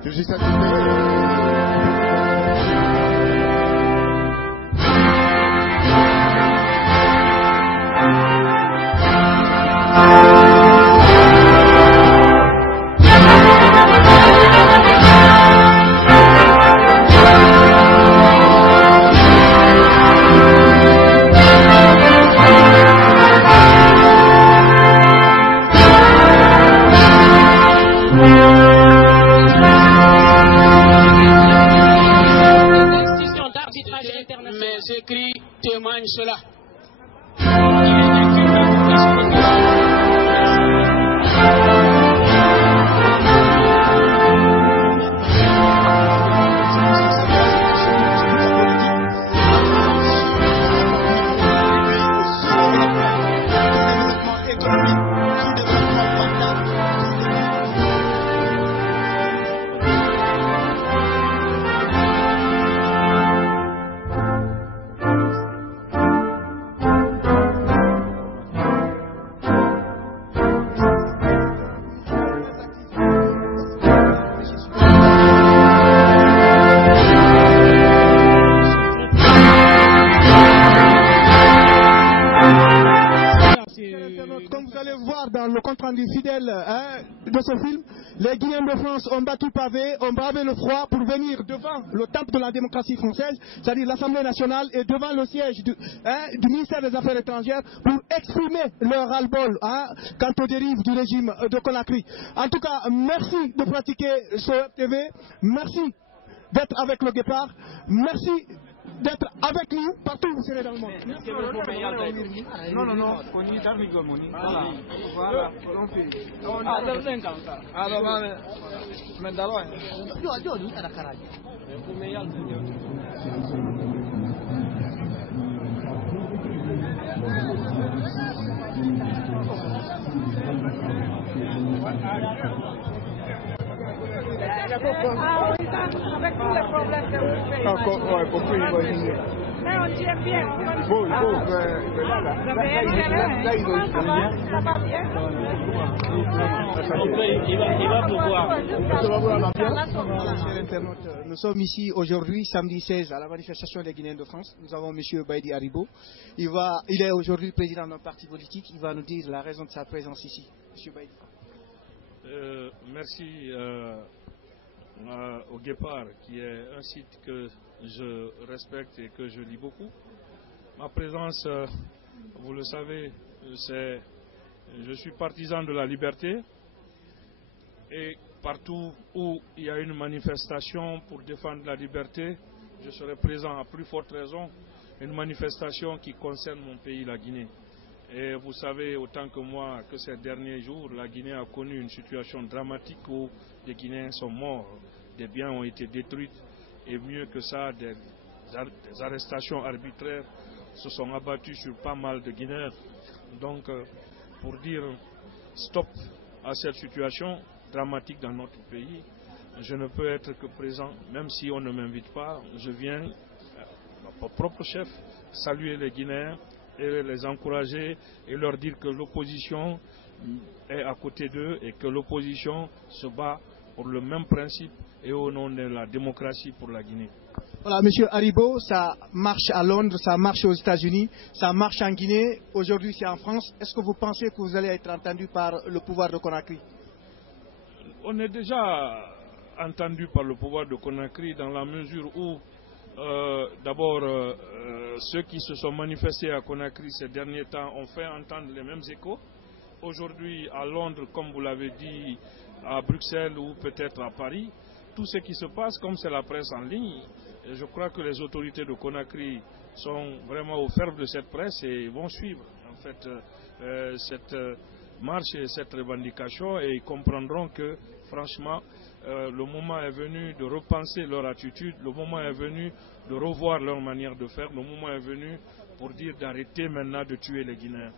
Je suis satisfait. Mes écrits témoignent cela. Comme vous allez voir dans le compte rendu fidèle de ce film, les Guinéens de France ont battu pavé, ont bravé le froid pour venir devant le temple de la démocratie française, c'est-à-dire l'Assemblée nationale, et devant le siège du ministère des Affaires étrangères pour exprimer leur ras-le-bol quant aux dérives du régime de Conakry. En tout cas, merci de pratiquer ce Web TV, merci d'être avec le Guépard, merci d'être avec nous partout où vous serez dans le monde. Non, non, non, on y est dans le monde. Voilà, avec tous les problèmes que vous faites. Mais on tient bien. Ça va bien. Nous sommes ici aujourd'hui, samedi 16, à la manifestation des Guinéens de France. Nous avons M. Baïdi Haribo. Il est aujourd'hui président d'un parti politique. Il va nous dire la raison de sa présence ici. M. Baïdi. Merci au Guépard, qui est un site que je respecte et que je lis beaucoup. Ma présence, vous le savez, je suis partisan de la liberté, et partout où il y a une manifestation pour défendre la liberté, je serai présent à plus forte raison. Une manifestation qui concerne mon pays, la Guinée. Et vous savez autant que moi que ces derniers jours, la Guinée a connu une situation dramatique où des Guinéens sont morts, des biens ont été détruits, et mieux que ça, des arrestations arbitraires se sont abattues sur pas mal de Guinéens. Donc, pour dire stop à cette situation dramatique dans notre pays, je ne peux être que présent, même si on ne m'invite pas. Je viens, mon propre chef, saluer les Guinéens et les encourager et leur dire que l'opposition est à côté d'eux et que l'opposition se bat pour le même principe et au nom de la démocratie pour la Guinée. Voilà, M. Haribo, ça marche à Londres, ça marche aux États-Unis, ça marche en Guinée, aujourd'hui c'est en France. Est-ce que vous pensez que vous allez être entendu par le pouvoir de Conakry? On est déjà entendu par le pouvoir de Conakry dans la mesure où d'abord, ceux qui se sont manifestés à Conakry ces derniers temps ont fait entendre les mêmes échos. Aujourd'hui, à Londres, comme vous l'avez dit, à Bruxelles ou peut-être à Paris, tout ce qui se passe, comme c'est la presse en ligne, je crois que les autorités de Conakry sont vraiment au ferme de cette presse et vont suivre en fait cette marche et cette revendication, et ils comprendront que franchement le moment est venu de repenser leur attitude, le moment est venu de revoir leur manière de faire, le moment est venu pour dire d'arrêter maintenant de tuer les Guinéens.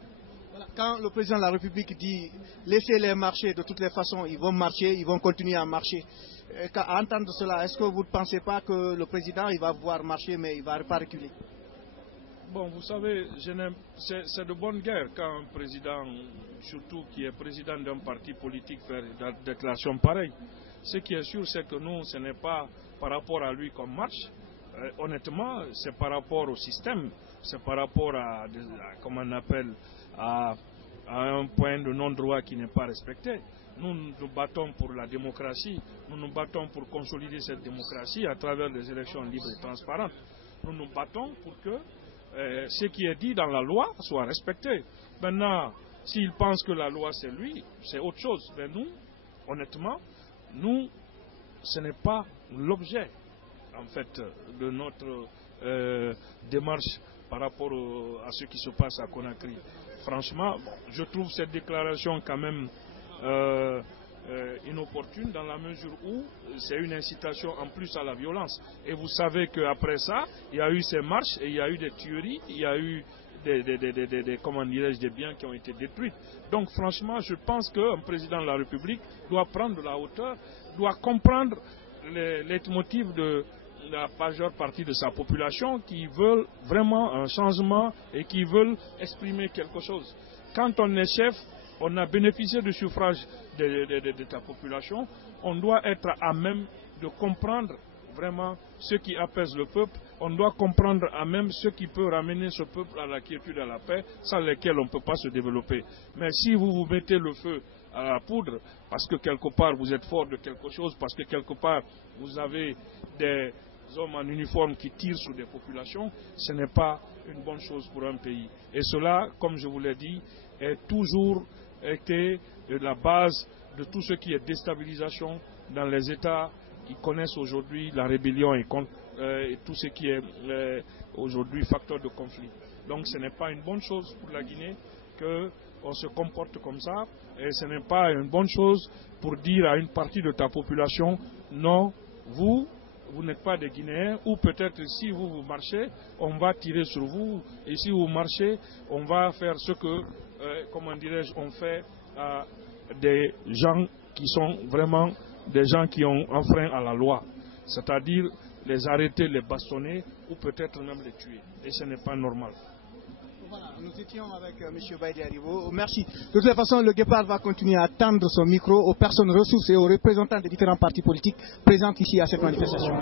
Voilà. Quand le président de la République dit laissez-les marcher, de toutes les façons ils vont marcher, ils vont continuer à marcher. À entendre cela, est-ce que vous ne pensez pas que le président il va pouvoir marcher mais il ne va pas reculer? Bon, vous savez, c'est de bonne guerre quand un président, surtout qui est président d'un parti politique, fait une déclaration pareille. Ce qui est sûr, c'est que nous, ce n'est pas par rapport à lui qu'on marche. Honnêtement, c'est par rapport au système, c'est par rapport à comment on appelle, à un point de non-droit qui n'est pas respecté. Nous nous battons pour la démocratie, nous nous battons pour consolider cette démocratie à travers des élections libres et transparentes. Nous nous battons pour que ce qui est dit dans la loi soit respecté. Maintenant, s'il pense que la loi c'est lui, c'est autre chose. Mais nous, honnêtement, ce n'est pas l'objet en fait de notre démarche par rapport à ce qui se passe à Conakry. Franchement, je trouve cette déclaration quand même inopportune dans la mesure où c'est une incitation en plus à la violence. Et vous savez qu'après ça, il y a eu ces marches et il y a eu des tueries, il y a eu comment dirais-je, des biens qui ont été détruits. Donc franchement, je pense qu'un président de la République doit prendre de la hauteur, doit comprendre les leitmotifs de la majeure partie de sa population qui veulent vraiment un changement et qui veulent exprimer quelque chose. Quand on est chef, on a bénéficié du suffrage de ta population, on doit être à même de comprendre vraiment ce qui apaise le peuple, on doit comprendre à même ce qui peut ramener ce peuple à la quiétude et à la paix, sans lesquels on ne peut pas se développer. Mais si vous vous mettez le feu à la poudre, parce que quelque part vous êtes fort de quelque chose, parce que quelque part vous avez des hommes en uniforme qui tirent sur des populations, ce n'est pas une bonne chose pour un pays. Et cela, comme je vous l'ai dit, est toujours été la base de tout ce qui est déstabilisation dans les États qui connaissent aujourd'hui la rébellion et tout ce qui est aujourd'hui facteur de conflit. Donc ce n'est pas une bonne chose pour la Guinée qu'on se comporte comme ça, et ce n'est pas une bonne chose pour dire à une partie de ta population non, vous n'êtes pas des Guinéens, ou peut-être si vous marchez, on va tirer sur vous, et si vous marchez, on va faire ce que, comment dirais-je, on fait à des gens qui sont vraiment des gens qui ont enfreint à la loi, c'est-à-dire les arrêter, les bastonner, ou peut-être même les tuer, et ce n'est pas normal. Voilà, nous étions avec M. Baïdi Arivo. Merci. De toute façon, le Guépard va continuer à tendre son micro aux personnes ressources et aux représentants des différents partis politiques présents ici à cette manifestation.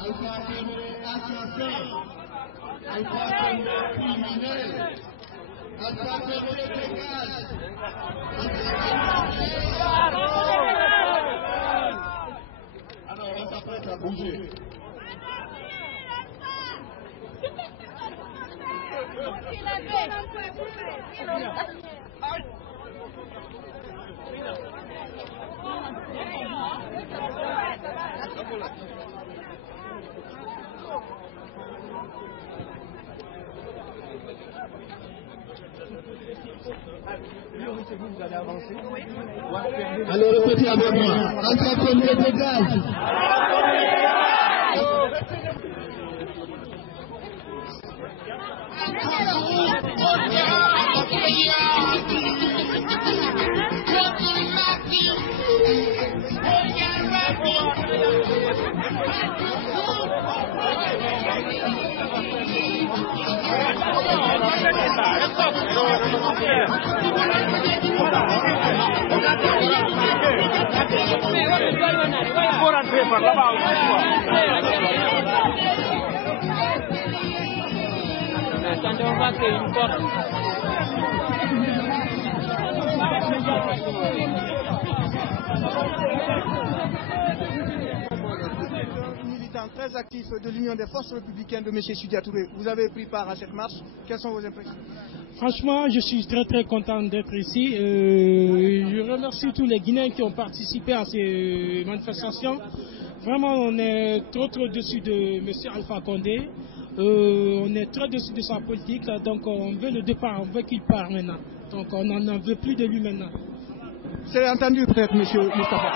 Alpha Condé assassin, Alpha Condé criminel, Alpha Condé dégage, alors on s'apprête à bouger. Vous allez avancer. Alors répétez avec moi. Alpha Condé dégage. Attendez, on va créer une porte. Militant très actif de l'Union des forces républicaines de M. Sidya Touré. Vous avez pris part à cette marche. Quelles sont vos impressions? Franchement, je suis très très content d'être ici. Je remercie tous les Guinéens qui ont participé à ces manifestations. Vraiment, on est trop dessus de M. Alpha Condé. On est très dessus de sa politique. Donc on veut le départ, on veut qu'il parte maintenant. Donc on n'en veut plus de lui maintenant. Vous avez entendu peut-être, M. Moustapha?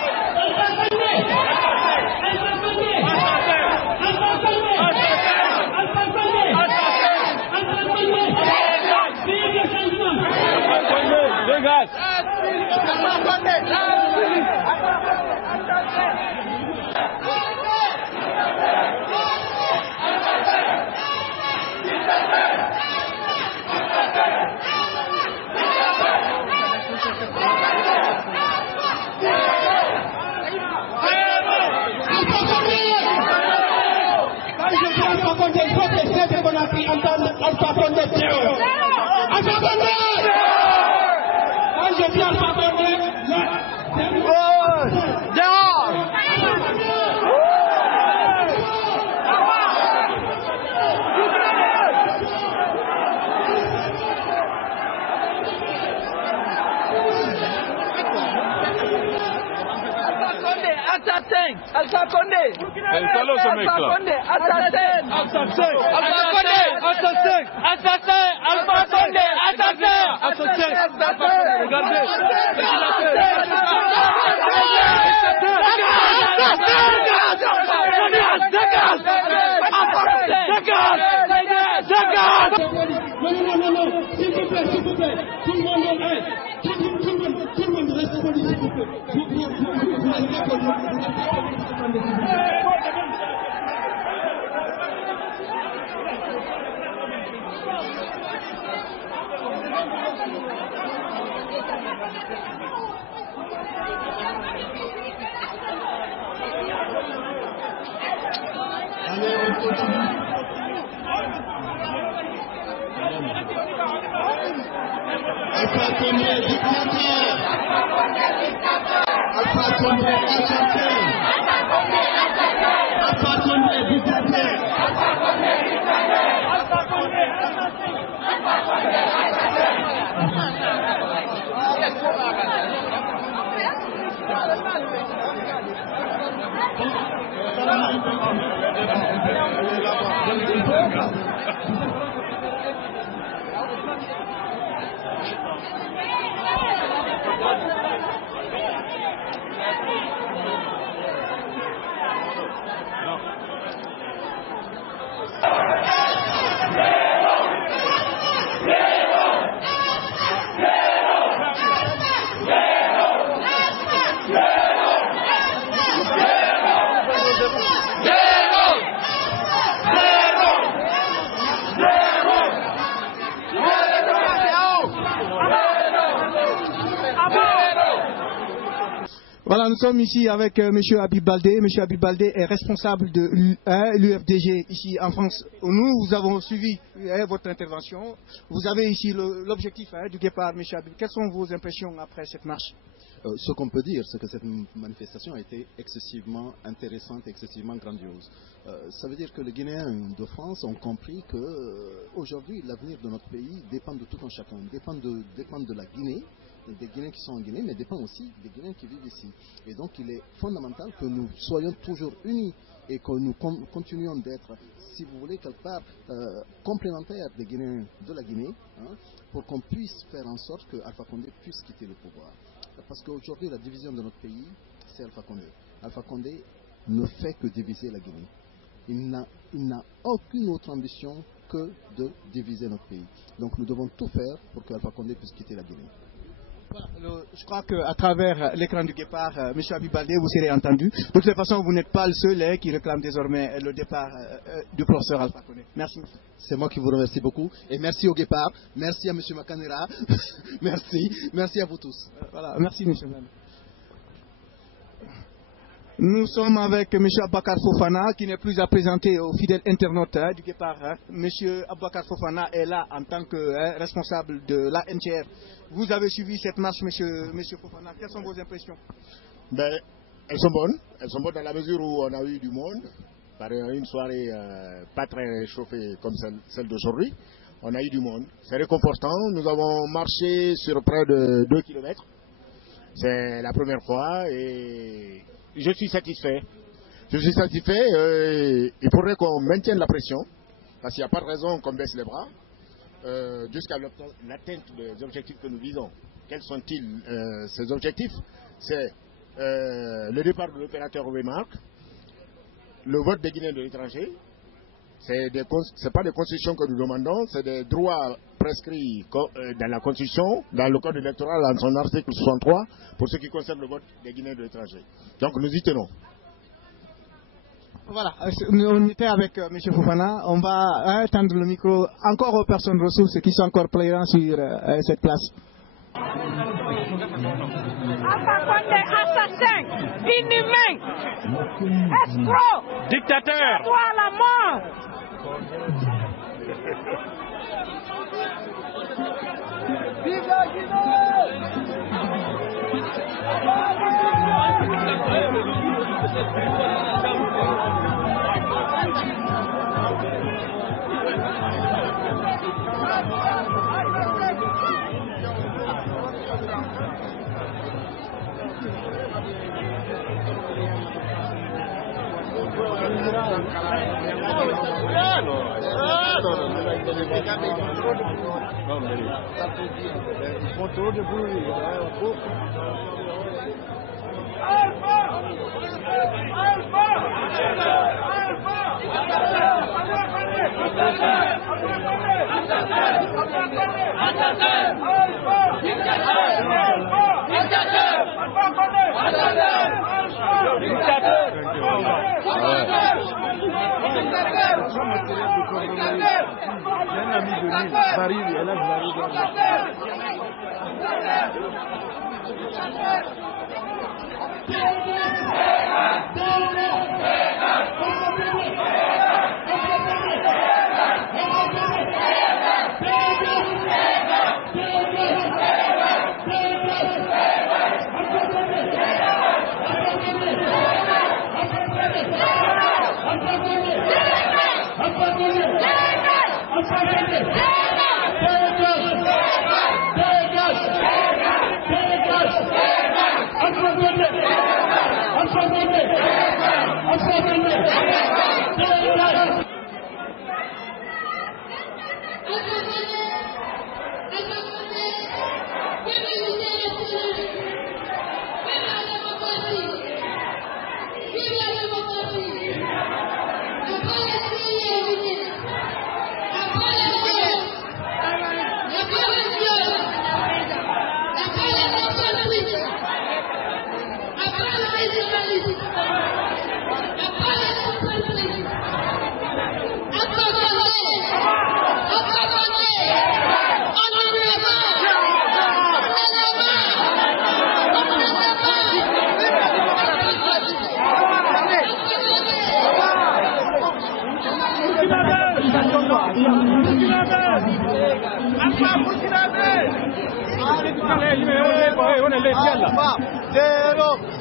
Alpha Condé! El salaud ce mec là! Assassin! Assassin! Alpha Condé! Assassin! Assassin! Alpha Condé! Assassin! Assassin! Regardez! Non, s'il vous plaît, tout le monde est. Tout le monde reste poli, s'il vous plaît. Vous restez poli. Allez, on continue. Alpha Condé, dictateur. Alpha Condé, assassin. Alpha Condé, dictateur. Voilà, nous sommes ici avec M. Habib Baldé. M. Habib Baldé est responsable de l'UFDG ici en France. Nous avons suivi votre intervention. Vous avez ici l'objectif du départ, M. Habib. Quelles sont vos impressions après cette marche? Ce qu'on peut dire, c'est que cette manifestation a été excessivement intéressante, excessivement grandiose. Ça veut dire que les Guinéens de France ont compris qu'aujourd'hui, l'avenir de notre pays dépend de tout un chacun, dépend de la Guinée, des Guinéens qui sont en Guinée, mais dépend aussi des Guinéens qui vivent ici. Et donc, il est fondamental que nous soyons toujours unis et que nous continuions d'être, si vous voulez, quelque part complémentaires des Guinéens de la Guinée, pour qu'on puisse faire en sorte que Alpha Condé puisse quitter le pouvoir. Parce qu'aujourd'hui, la division de notre pays, c'est Alpha Condé. Alpha Condé ne fait que diviser la Guinée. Il n'a aucune autre ambition que de diviser notre pays. Donc nous devons tout faire pour que Alpha Condé puisse quitter la Guinée. Voilà, je crois qu'à travers l'écran du départ, M. Habib Baldé, vous serez entendu. De toute façon, vous n'êtes pas le seul qui réclame désormais le départ du professeur Alpha Condé. Merci. C'est moi qui vous remercie beaucoup. Et merci au départ. Merci à M. Makanera. Merci à vous tous. Voilà, merci M. Baldé. Nous sommes avec M. Abakar Fofana, qui n'est plus à présenter aux fidèles internautes du Guépard. M. Abakar Fofana est là en tant que responsable de la NTR. Vous avez suivi cette marche, M. Fofana. Quelles sont vos impressions? Ben, elles sont bonnes. Elles sont bonnes dans la mesure où on a eu du monde. Par une soirée pas très chauffée comme celle d'aujourd'hui. On a eu du monde. C'est réconfortant. Nous avons marché sur près de 2 km. C'est la première fois et je suis satisfait. Je suis satisfait. Il faudrait qu'on maintienne la pression parce qu'il n'y a pas de raison qu'on baisse les bras jusqu'à l'atteinte des objectifs que nous visons. Quels sont-ils ces objectifs? C'est le départ de l'opérateur Wemark, le vote des Guinéens de l'étranger. Ce n'est pas des concessions que nous demandons, c'est des droits prescrits dans la Constitution, dans le code électoral, en son article 63, pour ce qui concerne le vote des Guinéens de l'étranger. Donc nous y tenons. Voilà, on était avec M. Fofana. On va tendre le micro encore aux personnes ressources qui sont encore présentes sur cette place. Assassin, inhumain, escroc, dictateur, toi la mort. Vive la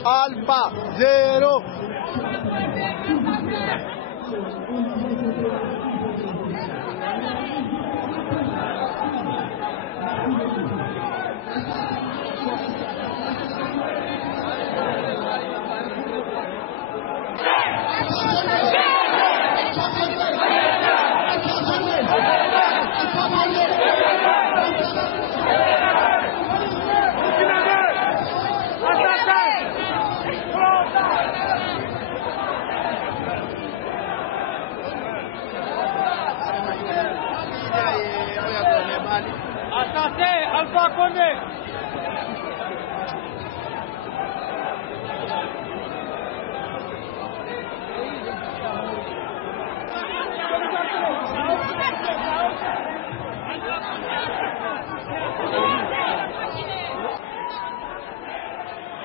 Alpha, zéro. Alpha Condé.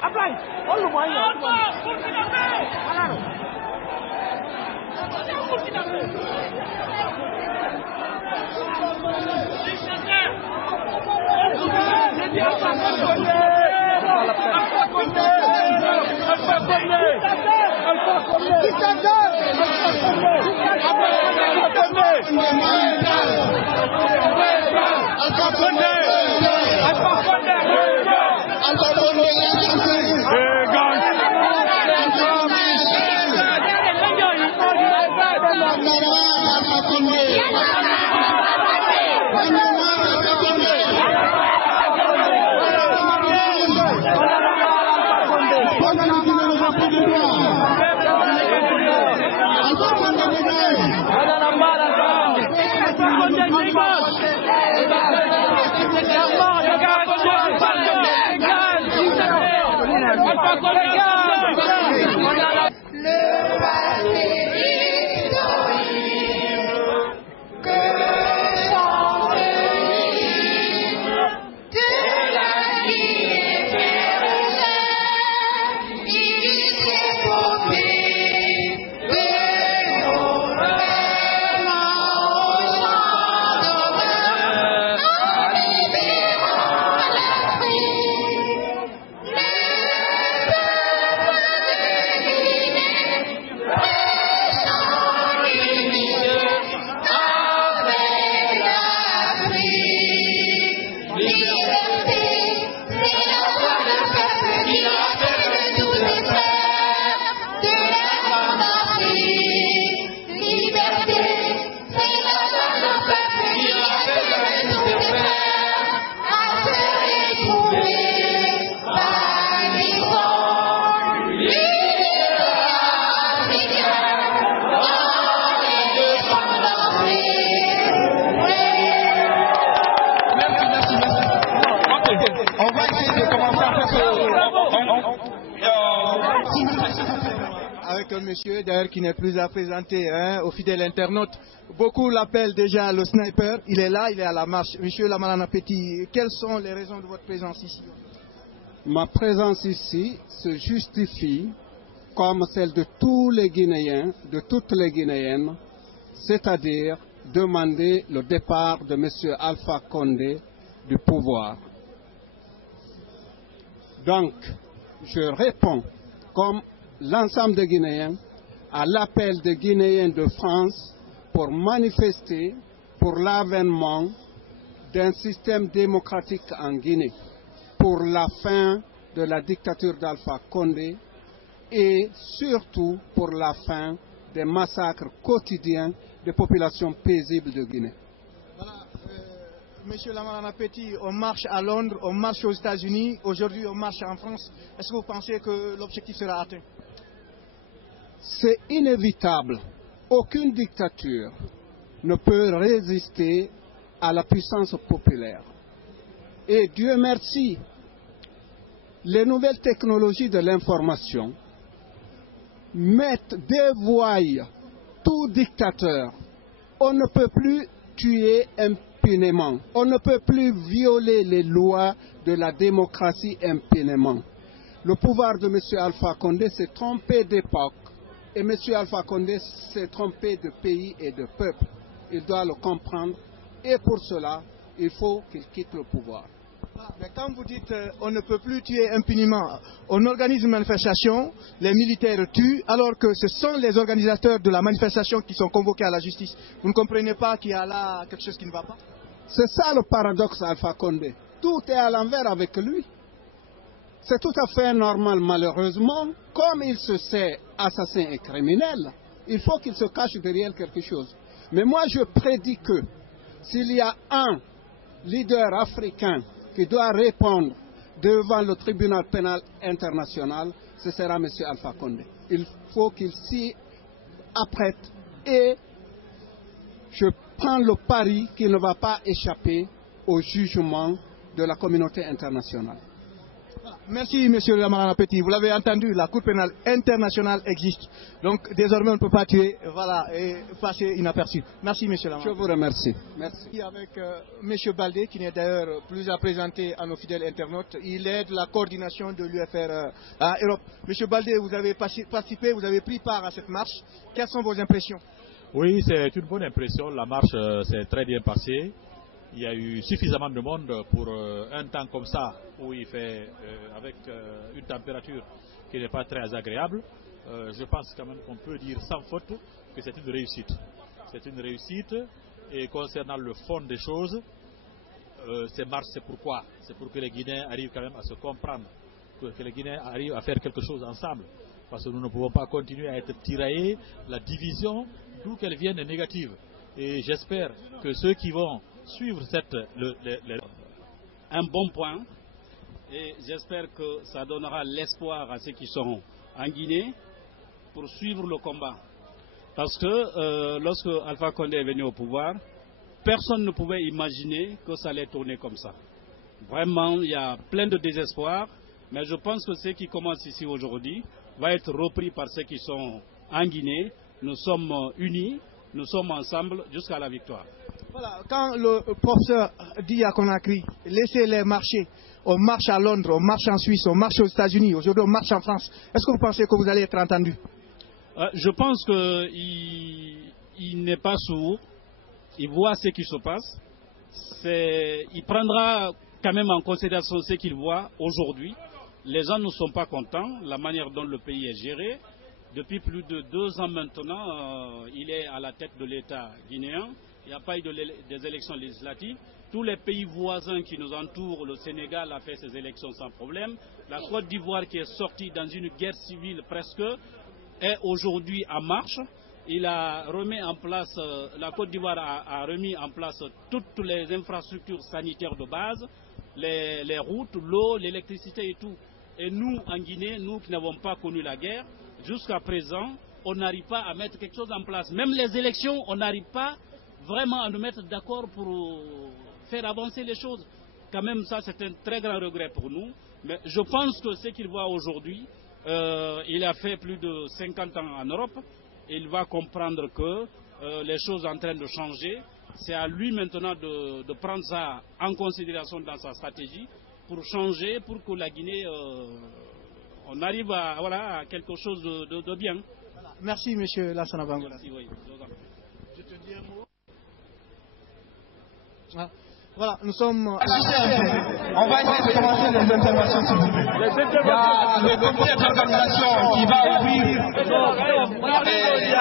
Apply. All the way. Avec un monsieur d'ailleurs qui n'est plus à présenter aux fidèles internautes. Beaucoup l'appellent déjà le sniper. Il est là, il est à la marche. Monsieur Lamarana Petit, quelles sont les raisons de votre présence ici? Ma présence ici se justifie comme celle de tous les Guinéens, de toutes les Guinéennes, c'est-à-dire demander le départ de M. Alpha Condé du pouvoir. Donc, je réponds comme l'ensemble des Guinéens à l'appel des Guinéens de France pour manifester pour l'avènement d'un système démocratique en Guinée, pour la fin de la dictature d'Alpha Condé et surtout pour la fin des massacres quotidiens des populations paisibles de Guinée. Voilà, Monsieur Lamarana Petit, on marche à Londres, on marche aux États-Unis, aujourd'hui on marche en France. Est-ce que vous pensez que l'objectif sera atteint? C'est inévitable. Aucune dictature ne peut résister à la puissance populaire. Et Dieu merci, les nouvelles technologies de l'information dévoient tout dictateur. On ne peut plus tuer impunément. On ne peut plus violer les lois de la démocratie impunément. Le pouvoir de M. Alpha Condé s'est trompé d'époque et M. Alpha Condé s'est trompé de pays et de peuple. Il doit le comprendre et pour cela, il faut qu'il quitte le pouvoir. Mais quand vous dites on ne peut plus tuer impunément, on organise une manifestation, les militaires tuent, alors que ce sont les organisateurs de la manifestation qui sont convoqués à la justice. Vous ne comprenez pas qu'il y a là quelque chose qui ne va pas? C'est ça le paradoxe Alpha Condé. Tout est à l'envers avec lui. C'est tout à fait normal, malheureusement. Comme il se sait assassin et criminel, il faut qu'il se cache derrière quelque chose. Mais moi, je prédis que s'il y a un leader africain qui doit répondre devant le tribunal pénal international, ce sera M. Alpha Condé. Il faut qu'il s'y apprête et je prends le pari qu'il ne va pas échapper au jugement de la communauté internationale. Merci, M. Lamarana Petit. Vous l'avez entendu, la Cour pénale internationale existe. Donc, désormais, on ne peut pas tuer, voilà, et passer inaperçu. Merci, M. Lamarana. Je vous remercie. Merci. Avec M. Baldé, qui n'est d'ailleurs plus à présenter à nos fidèles internautes. Il est de la coordination de l'UFR à Europe. M. Baldé, vous avez participé, vous avez pris part à cette marche. Quelles sont vos impressions? Oui, c'est une bonne impression. La marche s'est très bien passée. Il y a eu suffisamment de monde pour un temps comme ça, où il fait avec une température qui n'est pas très agréable. Je pense quand même qu'on peut dire sans faute que c'est une réussite. C'est une réussite. Et concernant le fond des choses, ces marches, c'est pourquoi? C'est pour que les Guinéens arrivent quand même à se comprendre, que les Guinéens arrivent à faire quelque chose ensemble. Parce que nous ne pouvons pas continuer à être tiraillés. La division, d'où qu'elle vienne, est négative. Et j'espère que ceux qui vont suivre un bon point. Et j'espère que ça donnera l'espoir à ceux qui sont en Guinée pour suivre le combat. Parce que lorsque Alpha Condé est venu au pouvoir, personne ne pouvait imaginer que ça allait tourner comme ça. Vraiment, il y a plein de désespoir. Mais je pense que ce qui commence ici aujourd'hui va être repris par ceux qui sont en Guinée. Nous sommes unis, nous sommes ensemble jusqu'à la victoire. Voilà, quand le professeur dit à Conakry, laissez-les marcher, on marche à Londres, on marche en Suisse, on marche aux États-Unis, aujourd'hui on marche en France, est-ce que vous pensez que vous allez être entendu? Je pense qu'il n'est pas sourd, il voit ce qui se passe, il prendra quand même en considération ce qu'il voit aujourd'hui. Les gens ne sont pas contents, la manière dont le pays est géré. Depuis plus de 2 ans maintenant, il est à la tête de l'État guinéen. Il n'y a pas eu des élections législatives. Tous les pays voisins qui nous entourent, le Sénégal a fait ses élections sans problème. La Côte d'Ivoire, qui est sortie dans une guerre civile presque, est aujourd'hui en marche. Il a remis en place, la Côte d'Ivoire a remis en place toutes les infrastructures sanitaires de base, les routes, l'eau, l'électricité et tout. Et nous, en Guinée, nous qui n'avons pas connu la guerre, jusqu'à présent, on n'arrive pas à mettre quelque chose en place. Même les élections, on n'arrive pas vraiment à nous mettre d'accord pour faire avancer les choses. Quand même, ça, c'est un très grand regret pour nous. Mais je pense que ce qu'il voit aujourd'hui, il a fait plus de 50 ans en Europe. Il va comprendre que les choses sont en train de changer. C'est à lui maintenant de prendre ça en considération dans sa stratégie pour changer, pour que la Guinée, on arrive à quelque chose de bien. Merci, M. Lassana Bangoura. Merci, oui. Je te dis un mot. Voilà, nous sommes... On va essayer de commencer les interventions, s'il vous plaît. Il y a le comité d'organisation qui va ouvrir... Poussez. Il y a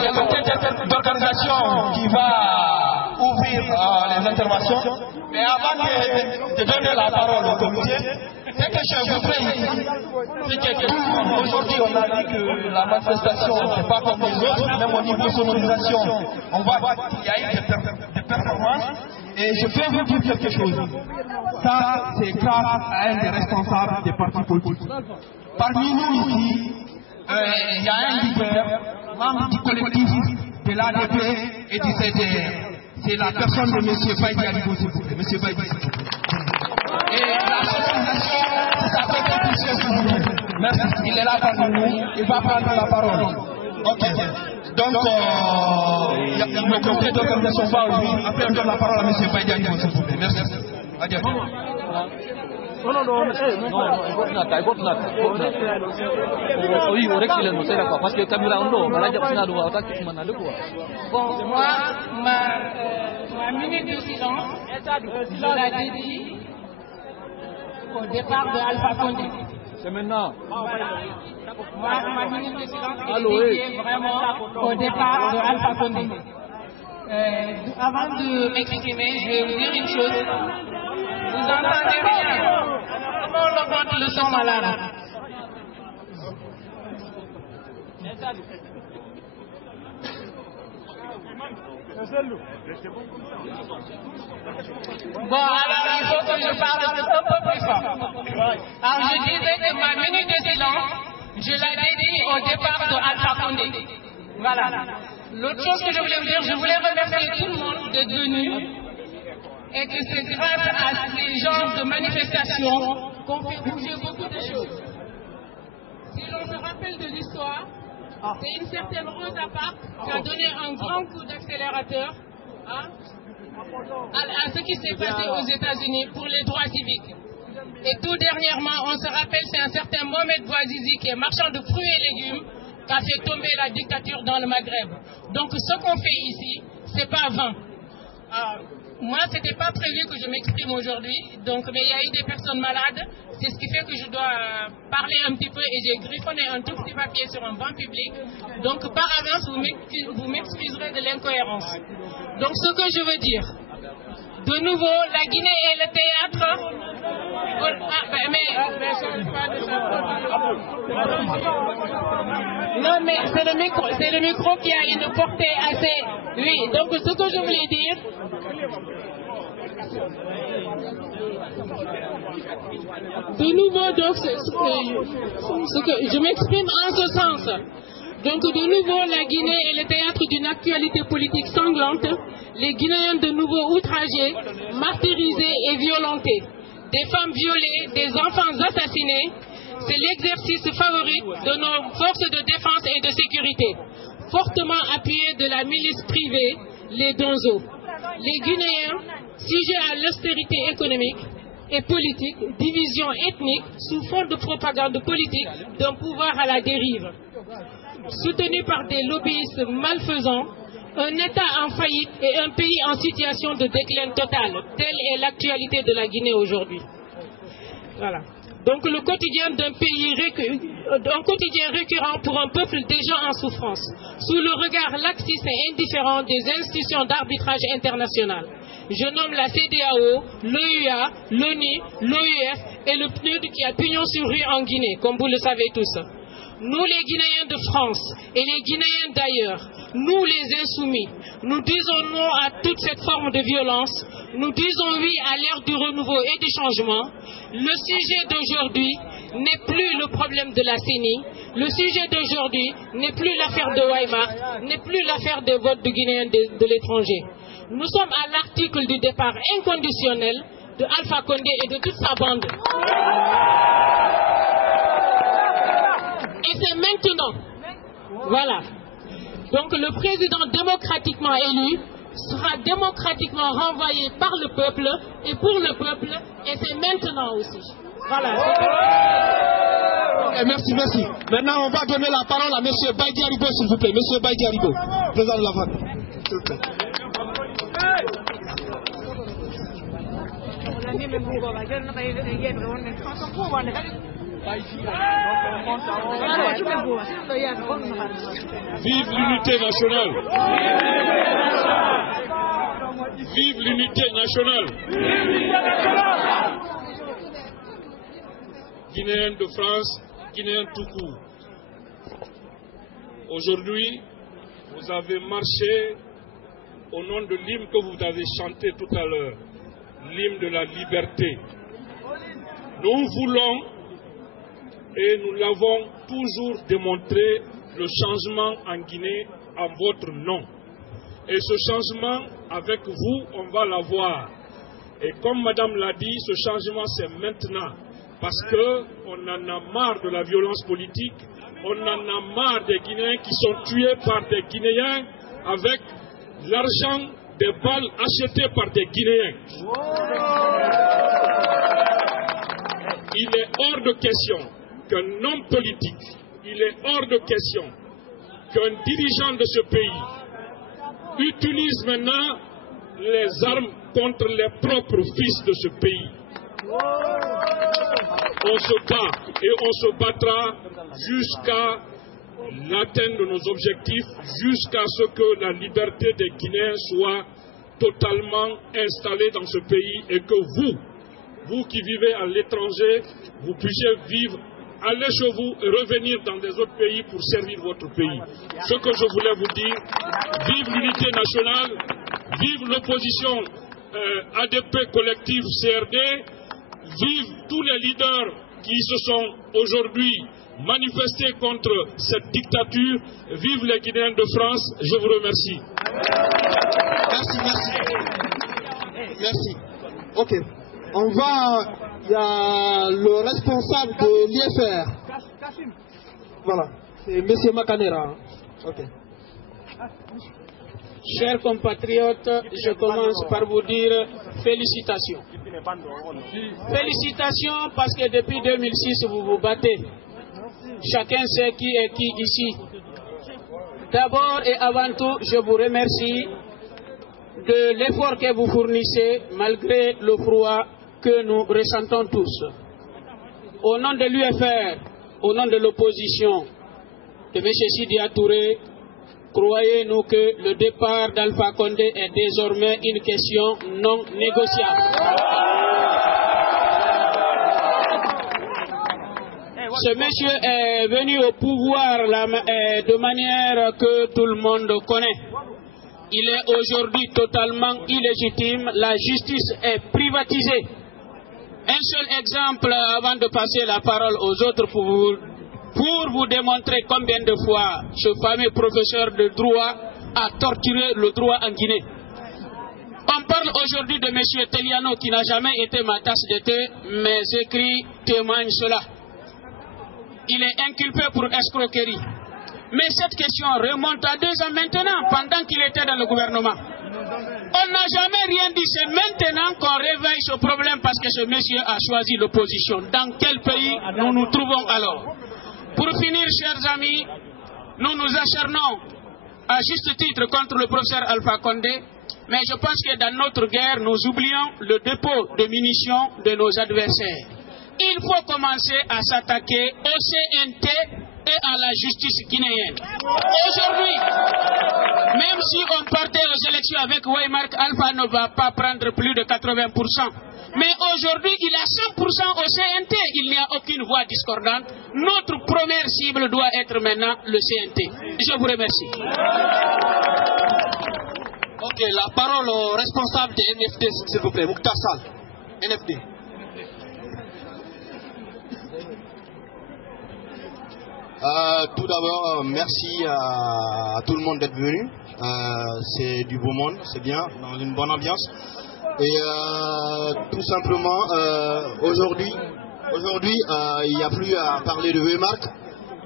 le comité d'organisation qui va ouvrir les interventions. Mais avant de donner la parole au comité, c'est que je voudrais c'est que aujourd'hui on a dit que la manifestation n'est pas comme les autres, même au niveau de sonorisation, on voit qu'il y a eu des performances. Et je vais vous dire quelque chose. Ça, c'est grâce à un des responsables des partis politiques. Parmi nous ici, il y a un leader, membre du collectif de l'ADP et du CDR. C'est la personne de M. Baïdi Aligo, s'il vous plaît. M. Baïdi, s'il vous plaît. Et la sonorisation, c'est sa contribution, s'il vous plaît. Merci, il est là parmi nous, il va prendre la parole. Ok. Donc, le comité d'organisation va ouvrir. Après, on donne la parole à M. Baïdi Aligo, s'il vous plaît. Merci. Adieu. Oui, on recule le c'est d'accord parce que caméra on doit la japon na do attaque qui m'a quoi. Bon, moi ma minute de silence, je la dédie au départ de Alpha Condé. C'est maintenant. Moi ma minute de silence est dédiée vraiment au départ de Alpha Condé. Avant de m'exprimer, je vais vous dire une chose. Vous entendez rien? Comment on augmente le son malade? Bon, alors il faut que je parle un peu plus fort. Alors je disais que ma minute de silence, je la dédie au départ de Alpha Condé. Voilà. L'autre chose que je voulais vous dire, je voulais remercier tout le monde d'être venu. Et que c'est grâce à ces genres de manifestations qu'on fait bouger beaucoup de choses. Si l'on se rappelle de l'histoire, c'est une certaine Rosa Parks qui a donné un grand coup d'accélérateur à ce qui s'est passé aux États-Unis pour les droits civiques. Et tout dernièrement, on se rappelle, c'est un certain Mohamed Bouazizi qui est marchand de fruits et légumes qui a fait tomber la dictature dans le Maghreb. Donc ce qu'on fait ici, c'est pas vain. Moi, ce n'était pas prévu que je m'exprime aujourd'hui, mais il y a eu des personnes malades. C'est ce qui fait que je dois parler un petit peu et j'ai griffonné un tout petit papier sur un banc public. Donc par avance, vous m'excuserez de l'incohérence. Donc ce que je veux dire, de nouveau, la Guinée est le théâtre. Non, mais c'est le micro qui a une portée assez... Oui, donc ce que je voulais dire... De nouveau, donc, je m'exprime en ce sens. Donc, de nouveau, la Guinée est le théâtre d'une actualité politique sanglante. Les Guinéens de nouveau outragés, martyrisés et violentés. Des femmes violées, des enfants assassinés. C'est l'exercice favorite de nos forces de défense et de sécurité, fortement appuyées de la milice privée, les Donzo. Les Guinéens, sujets à l'austérité économique et politique, division ethnique, sous fond de propagande politique d'un pouvoir à la dérive. Soutenus par des lobbyistes malfaisants, un État en faillite et un pays en situation de déclin total. Telle est l'actualité de la Guinée aujourd'hui. Voilà. Donc le quotidien d'un quotidien récurrent pour un peuple déjà en souffrance, sous le regard laxiste et indifférent des institutions d'arbitrage international. Je nomme la CEDEAO, l'OUA, l'ONU, l'OUF et le PNUD qui a pignon sur rue en Guinée, comme vous le savez tous. Nous les Guinéens de France et les Guinéens d'ailleurs, nous les insoumis, nous disons non à toute cette forme de violence, nous disons oui à l'ère du renouveau et du changement. Le sujet d'aujourd'hui n'est plus le problème de la CENI, le sujet d'aujourd'hui n'est plus l'affaire de Weimar, n'est plus l'affaire des votes de Guinéens de l'étranger. Nous sommes à l'article du départ inconditionnel de Alpha Condé et de toute sa bande. Et c'est maintenant. Voilà. Donc le président démocratiquement élu sera démocratiquement renvoyé par le peuple et pour le peuple, et c'est maintenant aussi. Voilà. Merci. Maintenant, on va donner la parole à M. Baïdi Aribo, s'il vous plaît. M. Baïdi Aribo, président de la FAD. S'il vous plaît. Vive l'unité nationale. Vive l'unité nationale. Guinéens de France, Guinéens tout court. Aujourd'hui, vous avez marché au nom de l'hymne que vous avez chanté tout à l'heure, l'hymne de la liberté. Nous voulons, et nous l'avons toujours démontré, le changement en Guinée en votre nom. Et ce changement, avec vous, on va l'avoir. Et comme Madame l'a dit, ce changement c'est maintenant. Parce qu'on en a marre de la violence politique, on en a marre des Guinéens qui sont tués par des Guinéens avec l'argent des balles achetées par des Guinéens. Il est hors de question qu'un homme politique, il est hors de question qu'un dirigeant de ce pays utilise maintenant les armes contre les propres fils de ce pays. On se bat et on se battra jusqu'à l'atteinte de nos objectifs, jusqu'à ce que la liberté des Guinéens soit totalement installée dans ce pays et que vous qui vivez à l'étranger, vous puissiez vivre, aller chez vous et revenir dans des autres pays pour servir votre pays. Ce que je voulais vous dire, vive l'unité nationale, vive l'opposition ADP collective CRD, vive tous les leaders qui se sont aujourd'hui manifestés contre cette dictature, vive les Guinéens de France, je vous remercie. Merci. Ok. On va, il y a le responsable de l'IFR. Voilà, c'est M. Makanera. Ok. Chers compatriotes, je commence par vous dire félicitations. Félicitations parce que depuis 2006, vous vous battez. Chacun sait qui est qui ici. D'abord et avant tout, je vous remercie de l'effort que vous fournissez malgré le froid que nous ressentons tous. Au nom de l'UFR, au nom de l'opposition, de M. Sidi Touré, croyez-nous que le départ d'Alpha Condé est désormais une question non négociable. Ce monsieur est venu au pouvoir de manière que tout le monde connaît. Il est aujourd'hui totalement illégitime. La justice est privatisée. Un seul exemple avant de passer la parole aux autres pour vous démontrer combien de fois ce fameux professeur de droit a torturé le droit en Guinée. On parle aujourd'hui de M. Teliano qui n'a jamais été ma tasse de thé. Mes écrits témoignent cela. Il est inculpé pour escroquerie. Mais cette question remonte à 2 ans maintenant, pendant qu'il était dans le gouvernement. On n'a jamais rien dit, c'est maintenant qu'on réveille ce problème parce que ce monsieur a choisi l'opposition. Dans quel pays nous nous trouvons alors? Pour finir, chers amis, nous nous acharnons à juste titre contre le professeur Alpha Condé, mais je pense que dans notre guerre, nous oublions le dépôt de munitions de nos adversaires. Il faut commencer à s'attaquer au CNT et à la justice guinéenne. Aujourd'hui, même si on partait aux élections avec Weymark, Alpha ne va pas prendre plus de 80%. Mais aujourd'hui, il a 100% au CNT. Il n'y a aucune voix discordante. Notre première cible doit être maintenant le CNT. Je vous remercie. Ok, la parole au responsable de NFD, s'il vous plaît, Mouktar Sall, NFD. Tout d'abord, merci à tout le monde d'être venu. C'est du beau monde, c'est bien, dans une bonne ambiance. Et tout simplement, aujourd'hui, il n'y a plus à parler de Weymark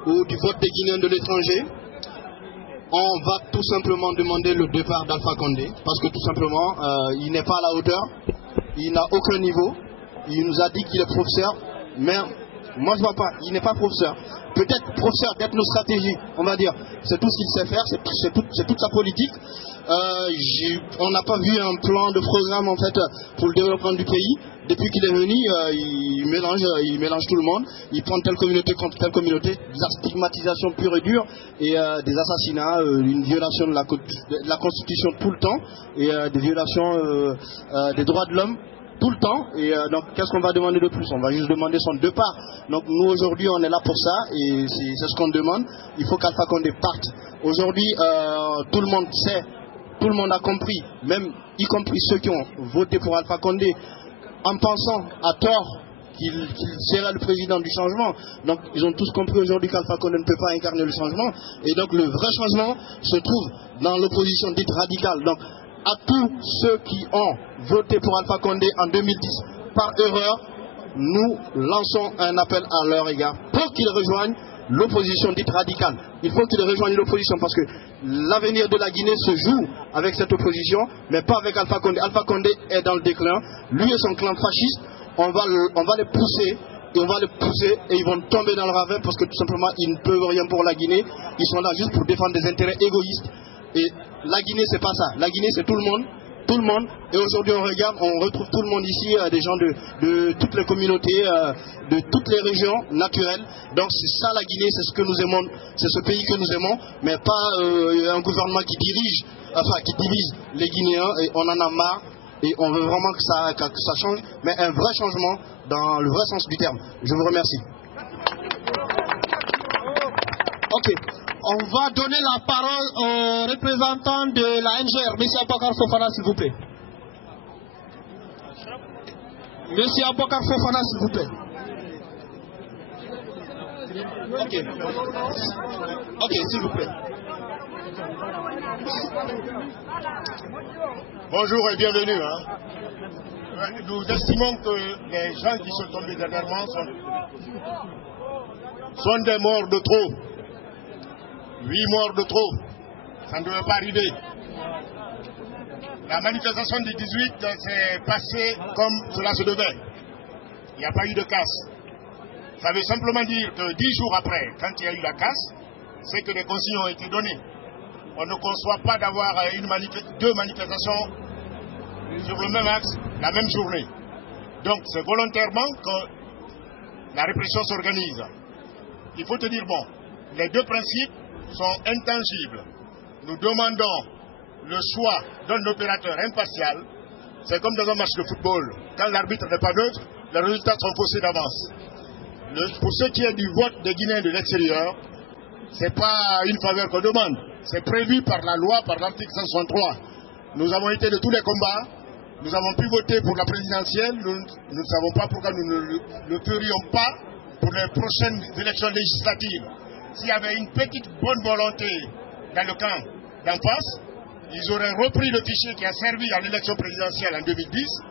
ou du vote des Guinéens de l'étranger. On va tout simplement demander le départ d'Alpha Condé parce que tout simplement, il n'est pas à la hauteur, il n'a aucun niveau. Il nous a dit qu'il est professeur, mais moi je ne vois pas, il n'est pas professeur. Peut-être professeur d'ethnostratégie, on va dire. C'est tout ce qu'il sait faire, c'est toute sa politique. On n'a pas vu un plan de programme en fait pour le développement du pays. Depuis qu'il est venu, il mélange tout le monde. Il prend telle communauté contre telle communauté, de la stigmatisation pure et dure et des assassinats, une violation de la Constitution tout le temps et des violations des droits de l'homme tout le temps. Et donc qu'est-ce qu'on va demander de plus? On va juste demander son départ. Donc nous aujourd'hui on est là pour ça et c'est ce qu'on demande. Il faut qu'Alpha Condé parte. Aujourd'hui tout le monde sait, tout le monde a compris, même y compris ceux qui ont voté pour Alpha Condé en pensant à tort qu'il serait le président du changement. Donc ils ont tous compris aujourd'hui qu'Alpha Condé ne peut pas incarner le changement. Et donc le vrai changement se trouve dans l'opposition dite radicale. Donc à tous ceux qui ont voté pour Alpha Condé en 2010 par erreur, nous lançons un appel à leur égard pour qu'ils rejoignent l'opposition dite radicale. Il faut qu'ils rejoignent l'opposition parce que l'avenir de la Guinée se joue avec cette opposition, mais pas avec Alpha Condé. Alpha Condé est dans le déclin, lui et son clan fasciste, on va les pousser. Et on va les pousser et ils vont tomber dans le ravin parce que tout simplement ils ne peuvent rien pour la Guinée. Ils sont là juste pour défendre des intérêts égoïstes. Et la Guinée c'est pas ça. La Guinée c'est tout le monde. Tout le monde. Et aujourd'hui on regarde, on retrouve tout le monde ici, des gens de toutes les communautés, de toutes les régions naturelles. Donc c'est ça la Guinée, c'est ce que nous aimons, c'est ce pays que nous aimons, mais pas un gouvernement qui divise les Guinéens et on en a marre. Et on veut vraiment que ça change, mais un vrai changement dans le vrai sens du terme. Je vous remercie. Ok, on va donner la parole au représentant de la NGR, M. Abokar Fofana, s'il vous plaît. M. Abokar Fofana, s'il vous plaît. Ok, s'il vous plaît. Bonjour et bienvenue. Nous estimons que les gens qui sont tombés dernièrement sont des morts de trop. 8 morts de trop. Ça ne devait pas arriver. La manifestation du 18 s'est passée comme cela se devait. Il n'y a pas eu de casse. Ça veut simplement dire que 10 jours après, quand il y a eu la casse, c'est que les consignes ont été données. On ne conçoit pas d'avoir deux manifestations sur le même axe, la même journée. Donc c'est volontairement que la répression s'organise. Il faut te dire, bon, les deux principes sont intangibles. Nous demandons le choix d'un opérateur impartial. C'est comme dans un match de football. Quand l'arbitre n'est pas neutre, les résultats sont faussés d'avance. Pour ce qui est du vote des Guinéens de l'extérieur, ce n'est pas une faveur qu'on demande. C'est prévu par la loi, par l'article 163. Nous avons été de tous les combats. Nous avons pu voter pour la présidentielle. Nous ne savons pas pourquoi nous ne le ferions pas pour les prochaines élections législatives. S'il y avait une petite bonne volonté dans le camp d'en face, ils auraient repris le fichier qui a servi à l'élection présidentielle en 2010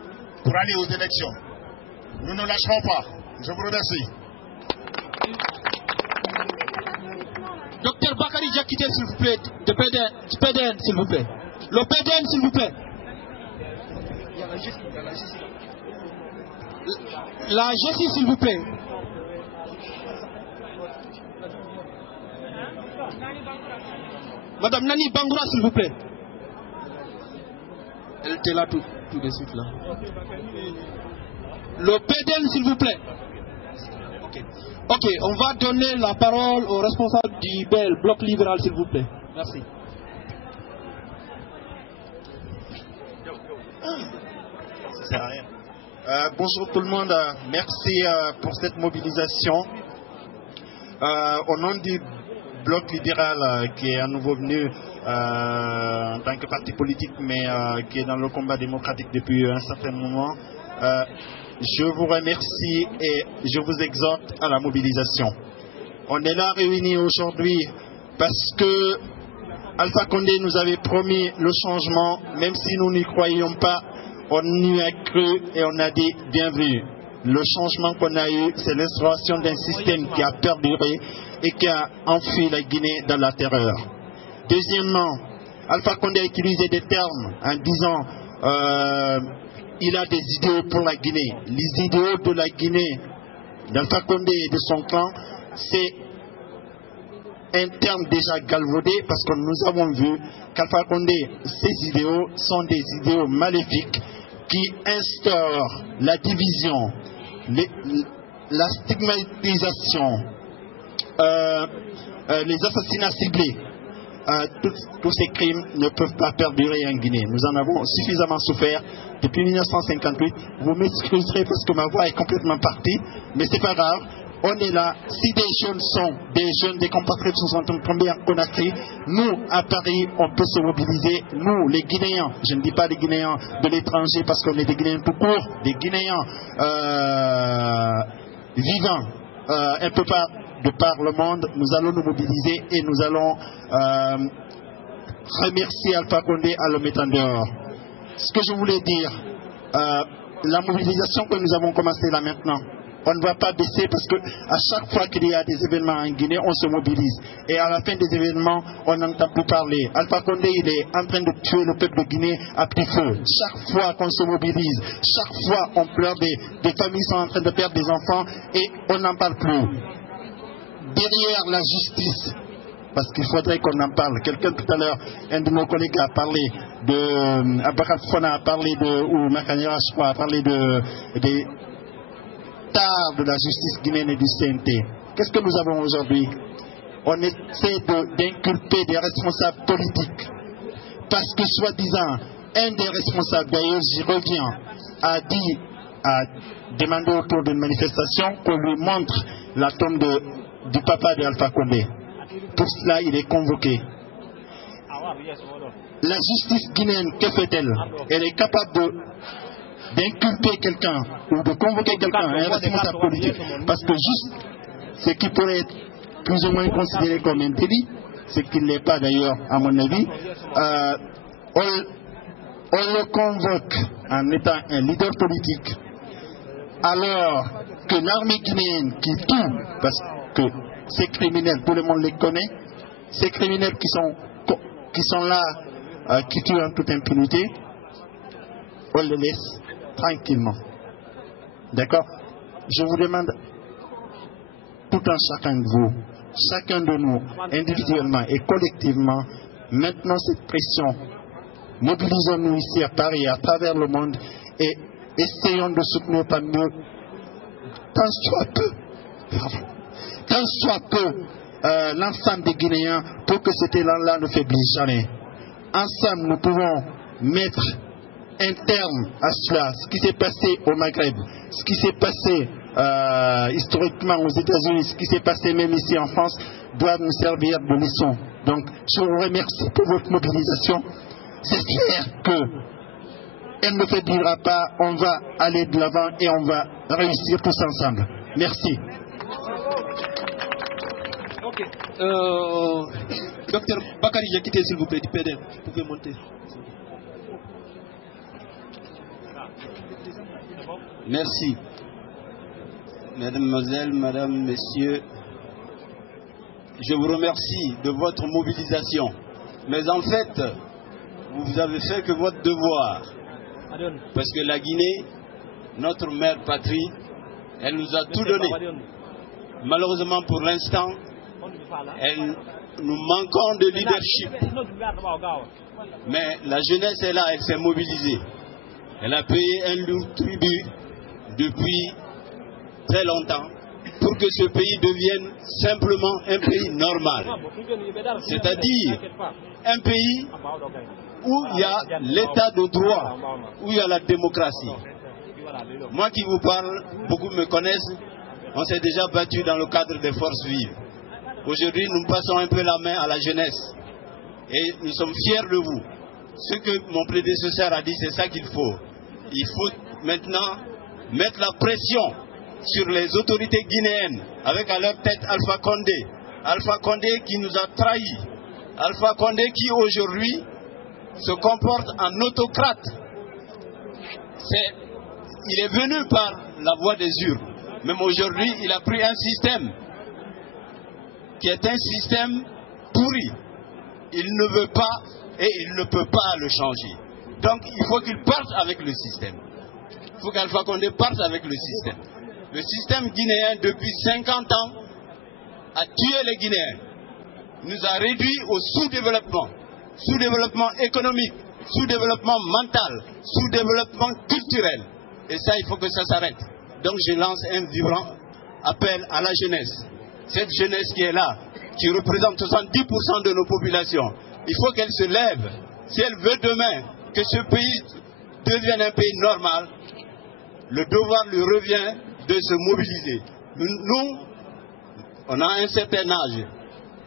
pour aller aux élections. Nous ne lâcherons pas. Je vous remercie. Docteur Bakary Diakité, s'il vous plaît, du PDN, s'il vous plaît. Le PDN, s'il vous plaît. La justice, s'il vous plaît. Madame Nani Bangoura, s'il vous plaît. Elle était là tout de suite, là. Le PDN, s'il vous plaît. Ok, on va donner la parole au responsable du BEL, Bloc libéral, s'il vous plaît. Merci. Ça sert à rien. Bonjour tout le monde, merci pour cette mobilisation. Au nom du Bloc libéral qui est à nouveau venu en tant que parti politique, mais qui est dans le combat démocratique depuis un certain moment, je vous remercie et je vous exhorte à la mobilisation. On est là réunis aujourd'hui parce que Alpha Condé nous avait promis le changement, même si nous n'y croyions pas, on y a cru et on a dit bienvenue. Le changement qu'on a eu, c'est l'instauration d'un système qui a perduré et qui a enfui la Guinée dans la terreur. Deuxièmement, Alpha Condé a utilisé des termes en disant il a des idéaux pour la Guinée. Les idéaux de la Guinée, d'Alpha Condé et de son clan, c'est un terme déjà galvaudé parce que nous avons vu qu'Alpha Condé, ses idéaux sont des idéaux maléfiques qui instaurent la division, la stigmatisation, les assassinats ciblés. Tous ces crimes ne peuvent pas perdurer en Guinée. Nous en avons suffisamment souffert depuis 1958. Vous m'excuserez parce que ma voix est complètement partie, mais c'est pas grave. On est là. Si des jeunes, des compatriotes sont tombés en Conakry, nous, à Paris, on peut se mobiliser. Nous, les Guinéens, je ne dis pas les Guinéens de l'étranger parce qu'on est des Guinéens tout court, des Guinéens vivants un peu de par le monde, nous allons nous mobiliser et nous allons remercier Alpha Condé à le mettre en dehors. Ce que je voulais dire, la mobilisation que nous avons commencé là maintenant, on ne va pas baisser parce qu'à chaque fois qu'il y a des événements en Guinée, on se mobilise. Et à la fin des événements, on n'entend plus parler. Alpha Condé, il est en train de tuer le peuple de Guinée à petit feu. Chaque fois qu'on se mobilise, chaque fois on pleure, des familles sont en train de perdre des enfants et on n'en parle plus. Derrière la justice, parce qu'il faudrait qu'on en parle. Quelqu'un tout à l'heure, un de nos collègues a parlé de... Abakat Fona a parlé de... ou Makanira, je crois, a parlé des tares de la justice guinéenne et du CNT. Qu'est-ce que nous avons aujourd'hui? On essaie d'inculper des responsables politiques. Parce que, soi-disant, un des responsables, d'ailleurs j'y reviens, a demandé autour d'une manifestation qu'on lui montre la tombe du papa de Alpha Condé. Pour cela, il est convoqué. La justice guinéenne, que fait-elle? Elle est capable d'inculper quelqu'un ou de convoquer quelqu'un, un responsable politique, parce que juste ce qui pourrait être plus ou moins considéré comme un délit, ce qui ne l'est pas d'ailleurs à mon avis, on le convoque en étant un leader politique, alors que l'armée guinéenne qui tue, parce que ces criminels, tout le monde les connaît, ces criminels qui sont là, qui tuent en toute impunité, on les laisse tranquillement. D'accord? Je vous demande, tout un chacun de vous, chacun de nous, individuellement et collectivement, maintenant cette pression, mobilisons-nous ici à Paris et à travers le monde et essayons de soutenir tant mieux, tant soit peu, l'ensemble des Guinéens pour que cet élan-là ne faiblisse jamais. Ensemble, nous pouvons mettre un terme à cela, ce qui s'est passé au Maghreb, ce qui s'est passé historiquement aux États-Unis, ce qui s'est passé même ici en France, doit nous servir de leçon. Donc, je vous remercie pour votre mobilisation. J'espère qu'elle ne faiblira pas. On va aller de l'avant et on va réussir tous ensemble. Merci. Docteur Bakary Diakité, s'il vous plaît, du PDM. Vous pouvez monter. Merci. Mademoiselle, Madame, Messieurs, je vous remercie de votre mobilisation. Mais en fait, vous avez fait que votre devoir. Parce que la Guinée, notre mère patrie, elle nous a tout donné. Malheureusement, pour l'instant, nous manquons de leadership. Mais la jeunesse est là, elle s'est mobilisée. Elle a payé un lourd tribut depuis très longtemps pour que ce pays devienne simplement un pays normal. C'est-à-dire un pays où il y a l'état de droit, où il y a la démocratie. Moi qui vous parle, beaucoup me connaissent, on s'est déjà battu dans le cadre des forces vives. Aujourd'hui, nous passons un peu la main à la jeunesse et nous sommes fiers de vous. Ce que mon prédécesseur a dit, c'est ça qu'il faut. Il faut maintenant mettre la pression sur les autorités guinéennes, avec à leur tête Alpha Condé. Alpha Condé qui nous a trahis. Alpha Condé qui aujourd'hui se comporte en autocrate. Il est venu par la voie des urnes. Même aujourd'hui, il a pris un système qui est un système pourri. Il ne veut pas et il ne peut pas le changer. Donc il faut qu'il parte avec le système. Il faut qu'Alpha Condé parte avec le système. Le système guinéen, depuis 50 ans, a tué les Guinéens. Nous a réduits au sous-développement. Sous-développement économique, sous-développement mental, sous-développement culturel. Et ça, il faut que ça s'arrête. Donc je lance un vibrant appel à la jeunesse. Cette jeunesse qui est là, qui représente 70% de nos populations, il faut qu'elle se lève. Si elle veut demain que ce pays devienne un pays normal, le devoir lui revient de se mobiliser. Nous, on a un certain âge.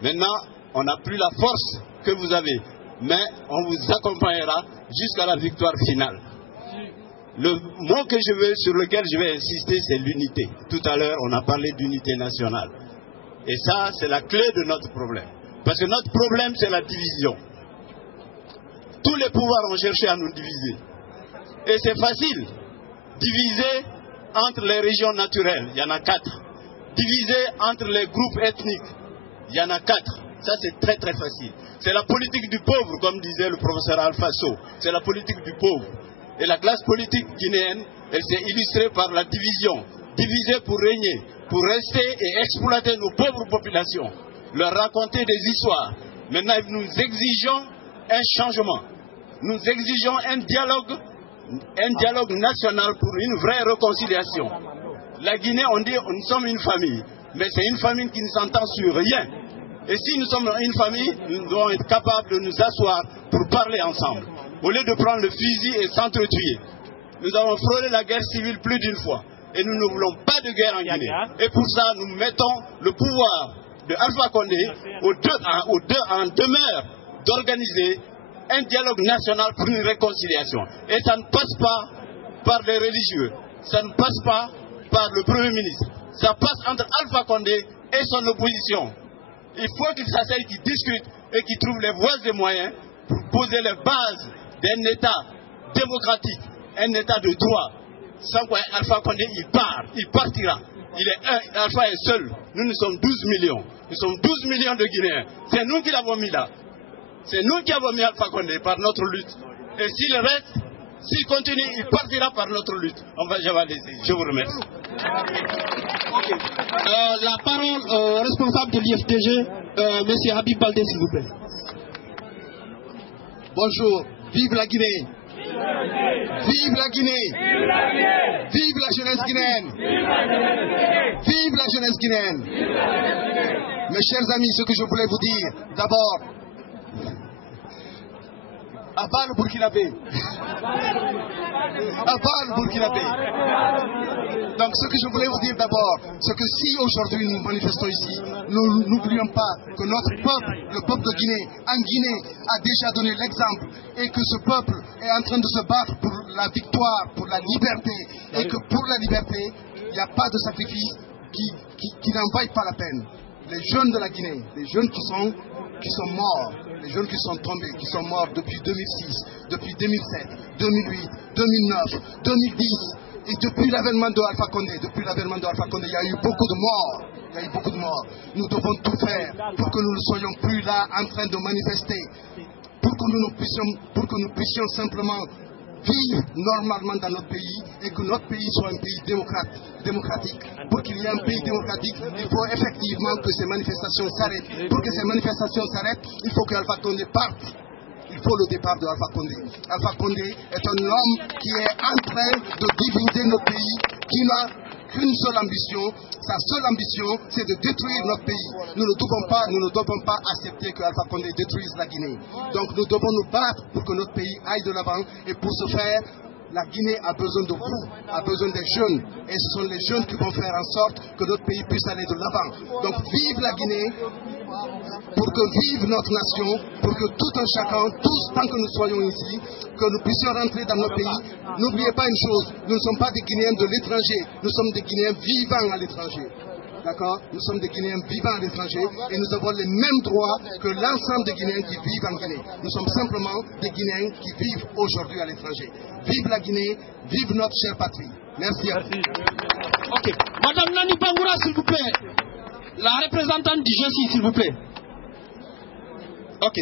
Maintenant, on n'a plus la force que vous avez. Mais on vous accompagnera jusqu'à la victoire finale. Le mot sur lequel je vais insister, c'est l'unité. Tout à l'heure, on a parlé d'unité nationale. Et ça, c'est la clé de notre problème. Parce que notre problème, c'est la division. Tous les pouvoirs ont cherché à nous diviser. Et c'est facile. Diviser entre les régions naturelles, il y en a 4. Diviser entre les groupes ethniques, il y en a 4. Ça, c'est très très facile. C'est la politique du pauvre, comme disait le professeur Alpha So. C'est la politique du pauvre. Et la classe politique guinéenne, elle s'est illustrée par la division. Diviser pour régner, pour rester et exploiter nos pauvres populations. Leur raconter des histoires. Maintenant, nous exigeons un changement. Nous exigeons un dialogue national pour une vraie réconciliation. La Guinée, on dit, nous sommes une famille. Mais c'est une famille qui ne s'entend sur rien. Et si nous sommes une famille, nous devons être capables de nous asseoir pour parler ensemble. Au lieu de prendre le fusil et s'entretuer. Nous avons frôlé la guerre civile plus d'une fois. Et nous ne voulons pas de guerre en Guinée. Et pour ça, nous mettons le pouvoir de Alpha Condé en demeure d'organiser un dialogue national pour une réconciliation. Et ça ne passe pas par les religieux. Ça ne passe pas par le Premier ministre. Ça passe entre Alpha Condé et son opposition. Il faut qu'ils s'asseyent, qu'ils discutent et qu'ils trouvent les voies et moyens pour poser les bases d'un État démocratique, un État de droit. Sans quoi Alpha Condé, il partira. Alpha est seul. Nous sommes 12 millions. Nous sommes 12 millions de Guinéens. C'est nous qui l'avons mis là. C'est nous qui avons mis Alpha Condé par notre lutte. Et s'il reste, S'il continue, il partira par notre lutte. Je vais laisser. Je vous remercie. La parole au responsable de l'IFTG, M. Habib Baldé, s'il vous plaît. Bonjour, vive la Guinée. Vive la Guinée. Vive la jeunesse guinéenne. Vive la jeunesse guinéenne. Mes chers amis, ce que je voulais vous dire, d'abord, abat le Burkinabé. Abat le Burkinabé. Donc ce que je voulais vous dire d'abord, c'est que si aujourd'hui nous manifestons ici, nous n'oublions pas que notre peuple, le peuple de Guinée, en Guinée, a déjà donné l'exemple et que ce peuple est en train de se battre pour la victoire, pour la liberté, et que pour la liberté, il n'y a pas de sacrifice qui n'en vaille pas la peine. Les jeunes de la Guinée, les jeunes qui sont morts, les jeunes qui sont tombés, qui sont morts depuis 2006, depuis 2007, 2008, 2009, 2010, et depuis l'avènement de Alpha Condé, il y a eu beaucoup de morts. Il y a eu beaucoup de morts. Nous devons tout faire pour que nous ne soyons plus là en train de manifester, pour que nous puissions simplement vivre normalement dans notre pays et que notre pays soit un pays démocratique. Pour qu'il y ait un pays démocratique, il faut effectivement que ces manifestations s'arrêtent. Pour que ces manifestations s'arrêtent, il faut que Alpha Condé parte. Il faut le départ de Alpha Condé. Alpha Condé est un homme qui est en train de diviser notre pays, qui n'a qu'une seule ambition. Sa seule ambition, c'est de détruire notre pays. Nous ne devons pas accepter que Alpha Condé détruise la Guinée. Donc nous devons nous battre pour que notre pays aille de l'avant. Et pour ce faire, la Guinée a besoin de vous, a besoin des jeunes. Et ce sont les jeunes qui vont faire en sorte que notre pays puisse aller de l'avant. Donc vive la Guinée, pour que vive notre nation, pour que tout un chacun, tous, tant que nous soyons ici, que nous puissions rentrer dans notre pays. N'oubliez pas une chose, nous ne sommes pas des Guinéens de l'étranger, nous sommes des Guinéens vivants à l'étranger. D'accord? Nous sommes des Guinéens vivants à l'étranger et nous avons les mêmes droits que l'ensemble des Guinéens qui vivent en Guinée. Nous sommes simplement des Guinéens qui vivent aujourd'hui à l'étranger. Vive la Guinée, vive notre chère patrie. Merci à vous. Ok. Madame Nani Bangoura, s'il vous plaît. La représentante du GESI, s'il vous plaît. Ok.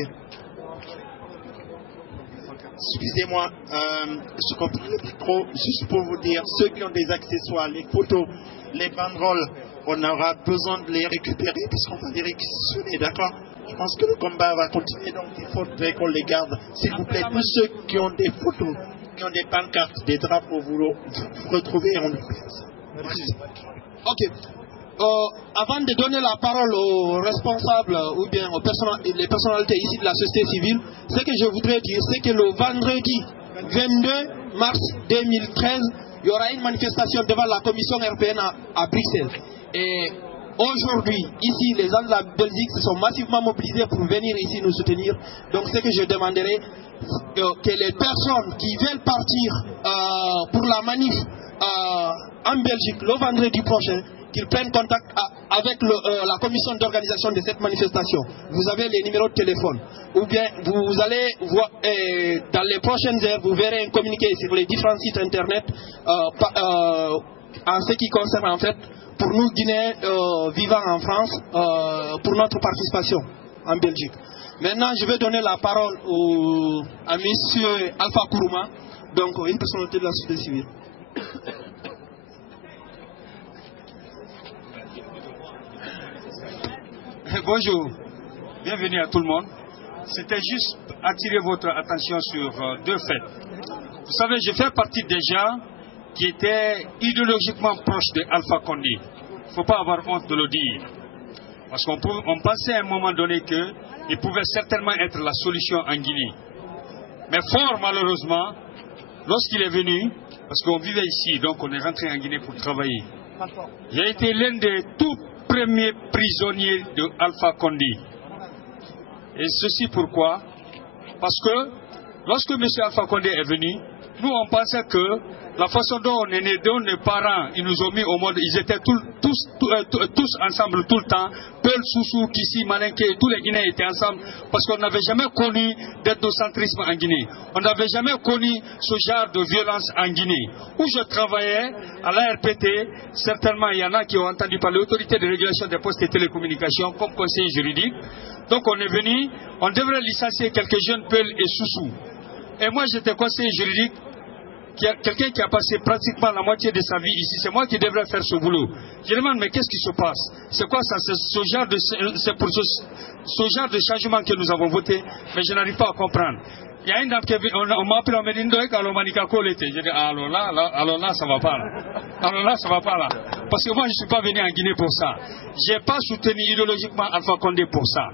Excusez-moi, je comprends le micro, juste pour vous dire, ceux qui ont des accessoires, les photos, les banderoles, on aura besoin de les récupérer parce qu'on va les réquisitionner, d'accord? Je pense que le combat va continuer, donc il faudrait qu'on les garde. S'il vous plaît, tous ceux qui ont des photos, qui ont des pancartes, des drapeaux, vous retrouvez, on le fait. Merci. Ok. Avant de donner la parole aux responsables ou bien les personnalités ici de la société civile, ce que je voudrais dire, c'est que le vendredi 22 mars 2013, il y aura une manifestation devant la Commission européenne à Bruxelles. Et aujourd'hui, ici, les gens de la Belgique se sont massivement mobilisés pour venir ici nous soutenir. Donc ce que je demanderai, que les personnes qui veulent partir pour la manif en Belgique le vendredi prochain, qu'ils prennent contact avec la commission d'organisation de cette manifestation. Vous avez les numéros de téléphone. Ou bien vous allez voir, dans les prochaines heures, vous verrez un communiqué sur les différents sites internet en ce qui concerne en fait pour nous Guinéens vivant en France pour notre participation en Belgique. Maintenant, je vais donner la parole à M. Alpha Kourouma, donc une personnalité de la société civile. Bonjour, bienvenue à tout le monde. C'était juste attirer votre attention sur deux faits. Vous savez, je fais partie des gens qui étaient idéologiquement proches de Alpha Condé. Il ne faut pas avoir honte de le dire. Parce qu'on pensait à un moment donné qu'il pouvait certainement être la solution en Guinée. Mais fort malheureusement, lorsqu'il est venu, parce qu'on vivait ici, donc on est rentré en Guinée pour travailler, j'ai été l'un des tout premier prisonnier de Alpha Condé. Et ceci pourquoi? Parce que lorsque M. Alpha Condé est venu, nous on pensait que la façon dont on est né, dont nos parents ils nous ont mis au monde, ils étaient tous ensemble tout le temps. Peul, Soussou, Kissi, Malinké, tous les Guinéens étaient ensemble parce qu'on n'avait jamais connu d'ethnocentrisme en Guinée. On n'avait jamais connu ce genre de violence en Guinée. Où je travaillais à l'ARPT, certainement il y en a qui ont entendu parler de l'autorité de régulation des postes et télécommunications comme conseiller juridique. Donc on est venu, on devrait licencier quelques jeunes Peul et Soussou. Et moi j'étais conseiller juridique quelqu'un qui a passé pratiquement la moitié de sa vie ici, c'est moi qui devrais faire ce boulot. Je demande, mais qu'est-ce qui se passe? C'est quoi ça? C'est pour ce genre de changement que nous avons voté, mais je n'arrive pas à comprendre. Il y a une dame qui on m'a appelé en Médindoïk, alors Manika Kolete. Je dis, alors là, ça va pas là. Alors là, ça va pas là. Parce que moi, je ne suis pas venu en Guinée pour ça. Je n'ai pas soutenu idéologiquement Alpha Condé pour ça.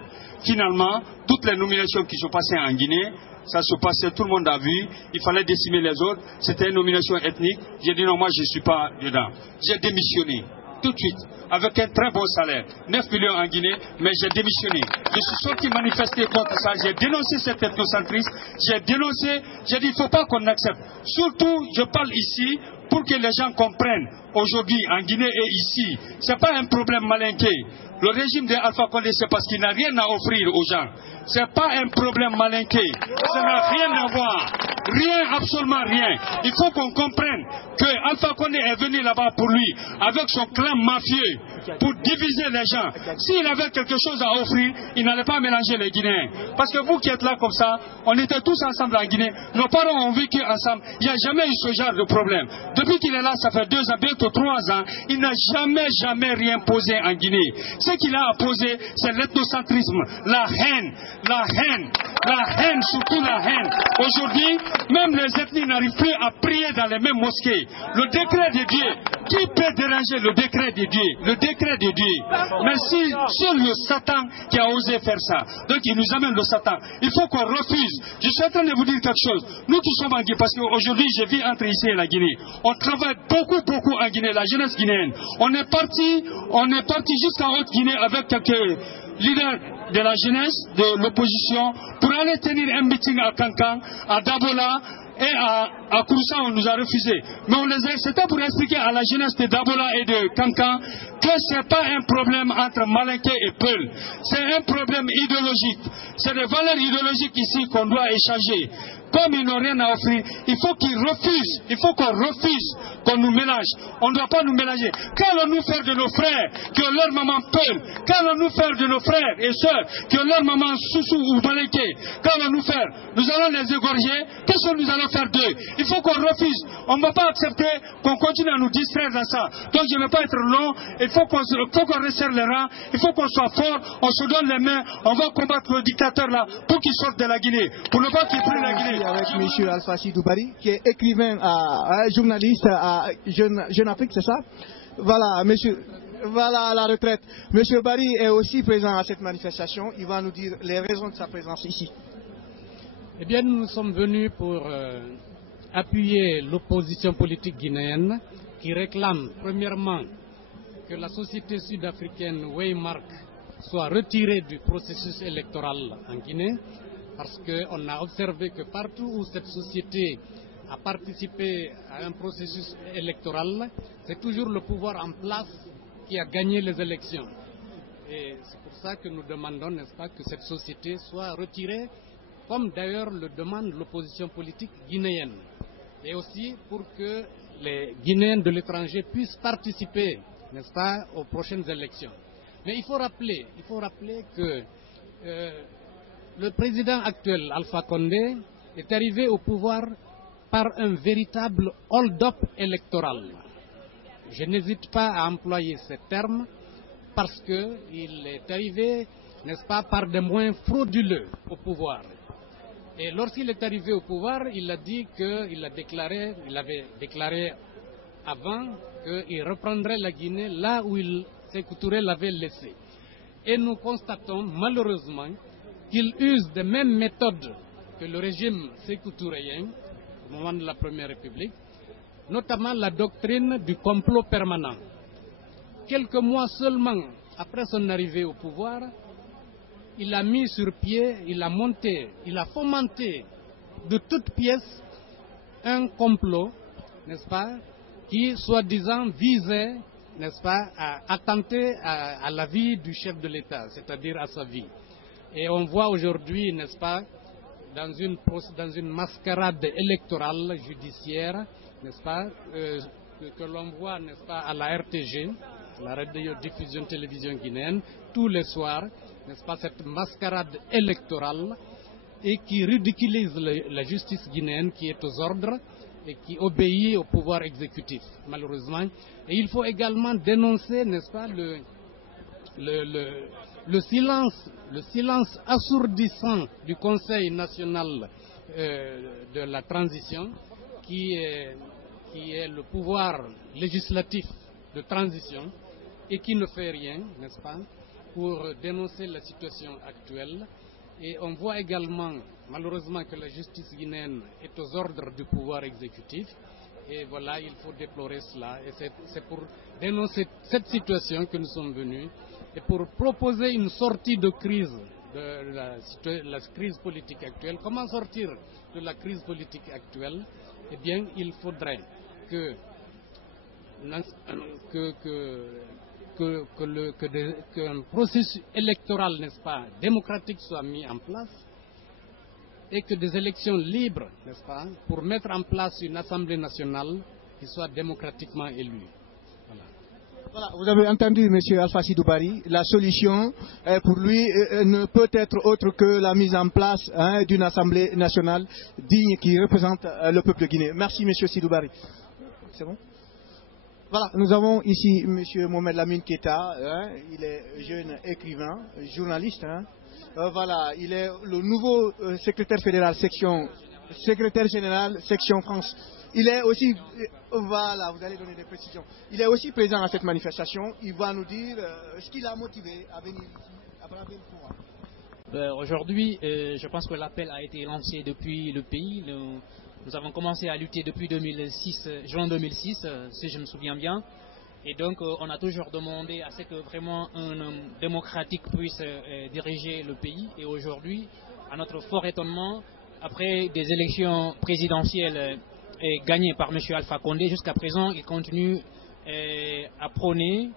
Finalement, toutes les nominations qui se passaient en Guinée, ça se passait, tout le monde a vu, il fallait décimer les autres, c'était une nomination ethnique. J'ai dit non, moi je ne suis pas dedans. J'ai démissionné, tout de suite, avec un très bon salaire, 9 millions en Guinée, mais j'ai démissionné. Je suis sorti manifester contre ça, j'ai dénoncé cet ethnocentrisme, j'ai dénoncé, j'ai dit il ne faut pas qu'on accepte. Surtout, je parle ici pour que les gens comprennent, aujourd'hui en Guinée et ici, ce n'est pas un problème malinqué. Le régime de Alpha Condé, c'est parce qu'il n'a rien à offrir aux gens. Ce n'est pas un problème malinqué. Ça n'a rien à voir. Rien, absolument rien. Il faut qu'on comprenne que Alpha Condé est venu là-bas pour lui, avec son clan mafieux, pour diviser les gens. S'il avait quelque chose à offrir, il n'allait pas mélanger les Guinéens. Parce que vous qui êtes là comme ça, on était tous ensemble en Guinée. Nos parents ont vécu ensemble. Il n'y a jamais eu ce genre de problème. Depuis qu'il est là, ça fait 2 ans, bientôt 3 ans, il n'a jamais rien posé en Guinée. Ce qu'il a à poser, c'est l'ethnocentrisme, la haine, surtout la haine. Aujourd'hui, même les ethnies n'arrivent plus à prier dans les mêmes mosquées. Le décret de Dieu, qui peut déranger le décret de Dieu? Le décret de Dieu. Mais c'est le Satan qui a osé faire ça. Donc il nous amène le Satan. Il faut qu'on refuse. Je suis en train de vous dire quelque chose. Nous qui sommes en Guinée, parce qu'aujourd'hui je vis entre ici et la Guinée. On travaille beaucoup en Guinée, la jeunesse guinéenne. On est parti jusqu'en Haute-Guinée avec quelques leaders de la jeunesse, de l'opposition, pour aller tenir un meeting à Kankan, à Dabola et à Kouroussa, on nous a refusé. Mais c'était pour expliquer à la jeunesse de Dabola et de Kankan que ce n'est pas un problème entre Malinké et Peul. C'est un problème idéologique. C'est des valeurs idéologiques ici qu'on doit échanger. Comme ils n'ont rien à offrir, il faut qu'ils refusent. Il faut qu'on refuse qu'on nous mélange. On ne doit pas nous mélanger. Qu'allons-nous faire de nos frères qui ont leur maman Peul? Qu'allons-nous faire de nos frères et sœurs qui ont leur maman Soussou ou Malinké? Qu'allons-nous faire? Nous allons les égorger. Qu'est-ce que nous allons faire d'eux? Il faut qu'on refuse. On ne va pas accepter qu'on continue à nous distraire dans ça. Donc je ne vais pas être long. Il faut qu'on resserre les rangs. Il faut qu'on soit fort. On se donne les mains. On va combattre le dictateur là pour qu'il sorte de la Guinée. Pour ne pas qu'il prenne la Guinée. Avec M. Alpha Chidoubari, qui est écrivain, journaliste à Jeune Afrique, c'est ça? Voilà, voilà la retraite. M. Barry est aussi présent à cette manifestation. Il va nous dire les raisons de sa présence ici. Eh bien, nous sommes venus pour appuyer l'opposition politique guinéenne qui réclame, premièrement, que la société sud-africaine Waymark soit retirée du processus électoral en Guinée, parce qu'on a observé que partout où cette société a participé à un processus électoral, c'est toujours le pouvoir en place qui a gagné les élections. Et c'est pour ça que nous demandons, n'est-ce pas, que cette société soit retirée, comme d'ailleurs le demande l'opposition politique guinéenne. Et aussi pour que les Guinéens de l'étranger puissent participer, n'est-ce pas, aux prochaines élections. Mais il faut rappeler que le président actuel, Alpha Condé, est arrivé au pouvoir par un véritable hold-up électoral. Je n'hésite pas à employer ce terme parce qu'il est arrivé, n'est-ce pas, par des moyens frauduleux au pouvoir. Et lorsqu'il est arrivé au pouvoir, il a dit il avait déclaré avant qu'il reprendrait la Guinée là où Sékou Touré l'avait laissé. Et nous constatons malheureusement qu'il use des mêmes méthodes que le régime Sékou Touréen au moment de la Première République, notamment la doctrine du complot permanent. Quelques mois seulement après son arrivée au pouvoir, il a mis sur pied, il a fomenté de toutes pièces un complot, n'est-ce pas, qui soi-disant visait, n'est-ce pas, à attenter à la vie du chef de l'État, c'est-à-dire à sa vie. Et on voit aujourd'hui, n'est-ce pas, dans une mascarade électorale judiciaire, n'est-ce pas, que l'on voit, n'est-ce pas, à la RTG, la radiodiffusion télévision guinéenne, tous les soirs, n'est-ce pas, cette mascarade électorale et qui ridiculise la justice guinéenne qui est aux ordres et qui obéit au pouvoir exécutif, malheureusement. Et il faut également dénoncer, n'est-ce pas, le silence assourdissant du Conseil national de la transition, qui est le pouvoir législatif de transition et qui ne fait rien, n'est-ce pas, pour dénoncer la situation actuelle. Et on voit également, malheureusement, que la justice guinéenne est aux ordres du pouvoir exécutif. Et voilà, il faut déplorer cela. Et c'est pour dénoncer cette situation que nous sommes venus et pour proposer une sortie de crise, de la crise politique actuelle. Comment sortir de la crise politique actuelle? Eh bien, il faudrait qu'un processus électoral, n'est-ce pas, démocratique soit mis en place et que des élections libres, n'est-ce pas, pour mettre en place une Assemblée nationale qui soit démocratiquement élue. Voilà, vous avez entendu M. Alpha Sidoubari, la solution pour lui ne peut être autre que la mise en place d'une Assemblée nationale digne qui représente le peuple guinéen. Merci M. Sidoubari. C'est bon? Voilà, nous avons ici M. Mohamed Lamine Keita, il est jeune écrivain, journaliste. Voilà, il est le nouveau secrétaire général section France. Il est aussi, voilà, vous allez donner des précisions. Il est aussi présent à cette manifestation. Il va nous dire ce qui l'a motivé à venir ici, à braver le pouvoir. Aujourd'hui, je pense que l'appel a été lancé depuis le pays. Nous avons commencé à lutter depuis juin 2006, si je me souviens bien. Et donc, on a toujours demandé à ce que vraiment un homme démocratique puisse diriger le pays. Et aujourd'hui, à notre fort étonnement, après des élections présidentielles gagnées par M. Alpha Condé, jusqu'à présent, il continue à prôner,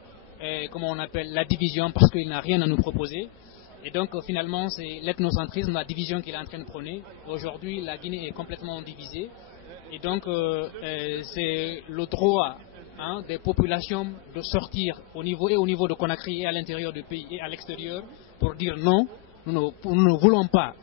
comment on appelle, la division, parce qu'il n'a rien à nous proposer. Et donc, finalement, c'est l'ethnocentrisme, la division qu'il est en train de prôner. Aujourd'hui, la Guinée est complètement divisée. Et donc, c'est le droit des populations de sortir au niveau de Conakry et à l'intérieur du pays et à l'extérieur pour dire non, nous ne voulons pas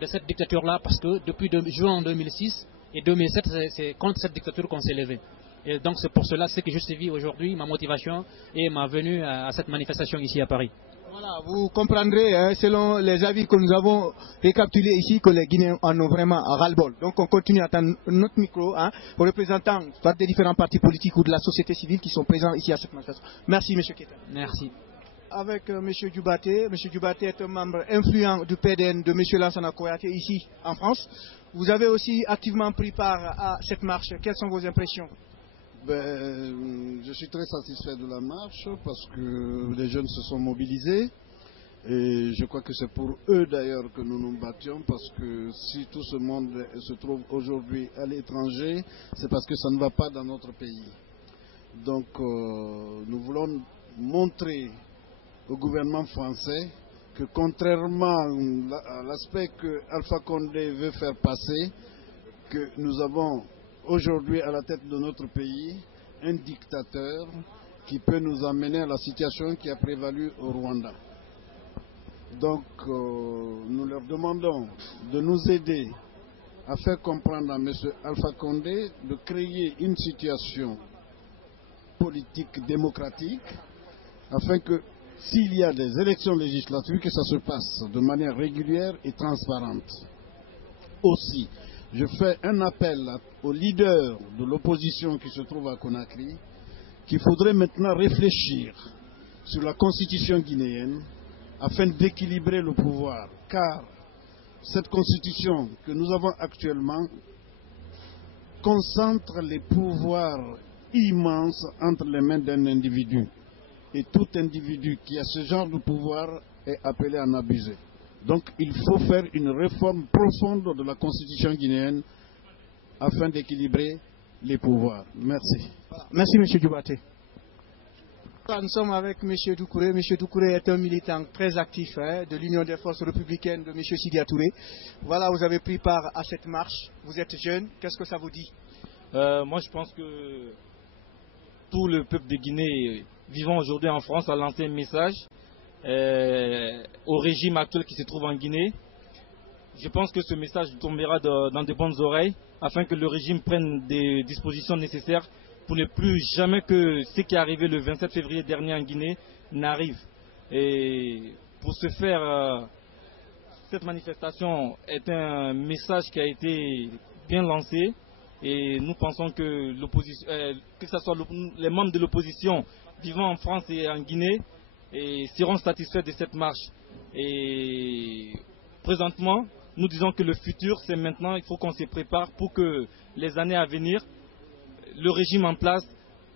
de cette dictature-là, parce que depuis juin 2006 et 2007, c'est contre cette dictature qu'on s'est levé. Et donc, c'est pour cela que je suivis aujourd'hui ma motivation et ma venue à cette manifestation ici à Paris. Voilà, vous comprendrez, selon les avis que nous avons récapitulés ici, que les Guinéens en ont vraiment ras-le-bol. Donc on continue à attendre notre micro aux représentants soit des différents partis politiques ou de la société civile qui sont présents ici à cette manifestation. Merci M. Keita. Merci. Avec M. Djoubaté. M. Djoubaté est un membre influent du PDN de M. Lansana Kouyaté ici en France. Vous avez aussi activement pris part à cette marche. Quelles sont vos impressions? Je suis très satisfait de la marche parce que les jeunes se sont mobilisés et je crois que c'est pour eux d'ailleurs que nous nous battions, parce que si tout ce monde se trouve aujourd'hui à l'étranger, c'est parce que ça ne va pas dans notre pays. Donc nous voulons montrer au gouvernement français que contrairement à l'aspect que Alpha Condé veut faire passer, que nous avons aujourd'hui à la tête de notre pays un dictateur qui peut nous amener à la situation qui a prévalu au Rwanda. Donc nous leur demandons de nous aider à faire comprendre à M. Alpha Condé de créer une situation politique démocratique afin que s'il y a des élections législatives, que ça se passe de manière régulière et transparente. Aussi, je fais un appel aux leaders de l'opposition qui se trouvent à Conakry qu'il faudrait maintenant réfléchir sur la constitution guinéenne afin d'équilibrer le pouvoir, car cette constitution que nous avons actuellement concentre les pouvoirs immenses entre les mains d'un individu. Et tout individu qui a ce genre de pouvoir est appelé à en abuser. Donc il faut faire une réforme profonde de la constitution guinéenne afin d'équilibrer les pouvoirs. Merci. Merci M. Djoubaté. Nous sommes avec M. Doucouré. M. Doucouré est un militant très actif de l'Union des forces républicaines de M. Sidia Touré. Voilà, vous avez pris part à cette marche. Vous êtes jeune. Qu'est-ce que ça vous dit? Moi, je pense que tout le peuple de Guinée vivant aujourd'hui en France a lancé un message au régime actuel qui se trouve en Guinée. Je pense que ce message tombera dans de bonnes oreilles afin que le régime prenne des dispositions nécessaires pour ne plus jamais que ce qui est arrivé le 27 février dernier en Guinée n'arrive. Et pour ce faire, cette manifestation est un message qui a été bien lancé et nous pensons que que ce soit les membres de l'opposition vivant en France et en Guinée seront satisfaits de cette marche. Et présentement, nous disons que le futur, c'est maintenant. Il faut qu'on se prépare pour que les années à venir, le régime en place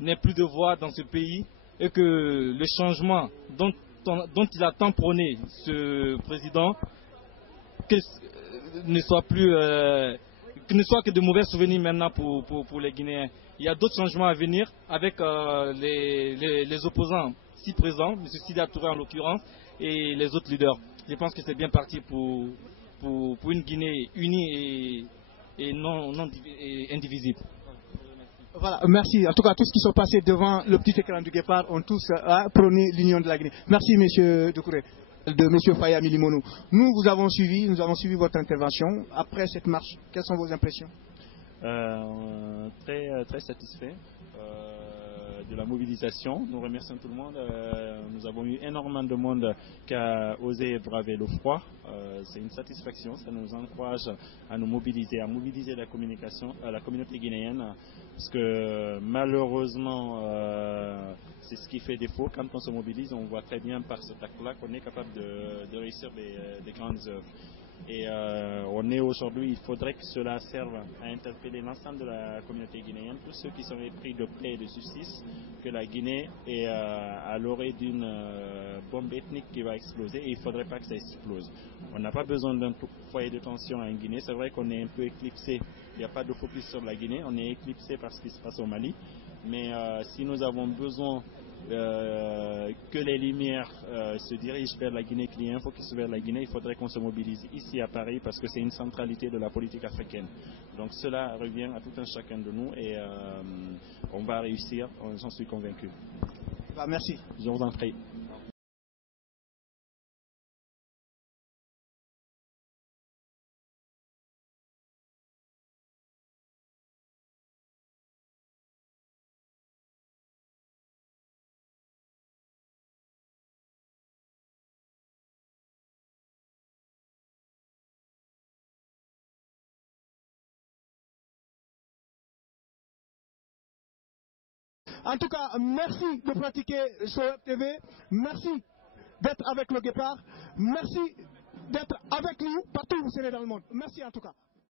n'ait plus de voix dans ce pays et que le changement dont il a tant prôné ce président ne soit que de mauvais souvenirs maintenant pour les Guinéens. Il y a d'autres changements à venir avec les opposants si présents, M. Sidi Touré en l'occurrence, et les autres leaders. Je pense que c'est bien parti pour une Guinée unie et indivisible. Voilà, merci. En tout cas, tous ceux qui sont passés devant le petit écran du Guépard ont tous prôné l'union de la Guinée. Merci, M. Doucouré, de M. Faya Milimonou. Nous vous avons suivi votre intervention. Après cette marche, quelles sont vos impressions? Très satisfait de la mobilisation. Nous remercions tout le monde. Nous avons eu énormément de monde qui a osé braver le froid. C'est une satisfaction. Ça nous encourage à nous mobiliser, la communauté guinéenne. Parce que malheureusement, c'est ce qui fait défaut. Quand on se mobilise, on voit très bien par cet acte-là qu'on est capable de réussir des grandes œuvres. Et on est aujourd'hui, il faudrait que cela serve à interpeller l'ensemble de la communauté guinéenne, tous ceux qui sont épris de paix et de justice, que la Guinée est à l'orée d'une bombe ethnique qui va exploser et il ne faudrait pas que ça explose. On n'a pas besoin d'un foyer de tension en Guinée, c'est vrai qu'on est un peu éclipsé, il n'y a pas de focus sur la Guinée, on est éclipsé par ce qui se passe au Mali, mais si nous avons besoin que les lumières se dirigent vers la Guinée, qu'il y ait un focus vers la Guinée, il faudrait qu'on se mobilise ici à Paris parce que c'est une centralité de la politique africaine. Donc cela revient à tout un chacun de nous et on va réussir, j'en suis convaincu. Merci. Je vous en prie. En tout cas, merci de pratiquer sur TV. Merci d'être avec le Guépard. Merci d'être avec nous partout où vous serez dans le monde. Merci en tout cas.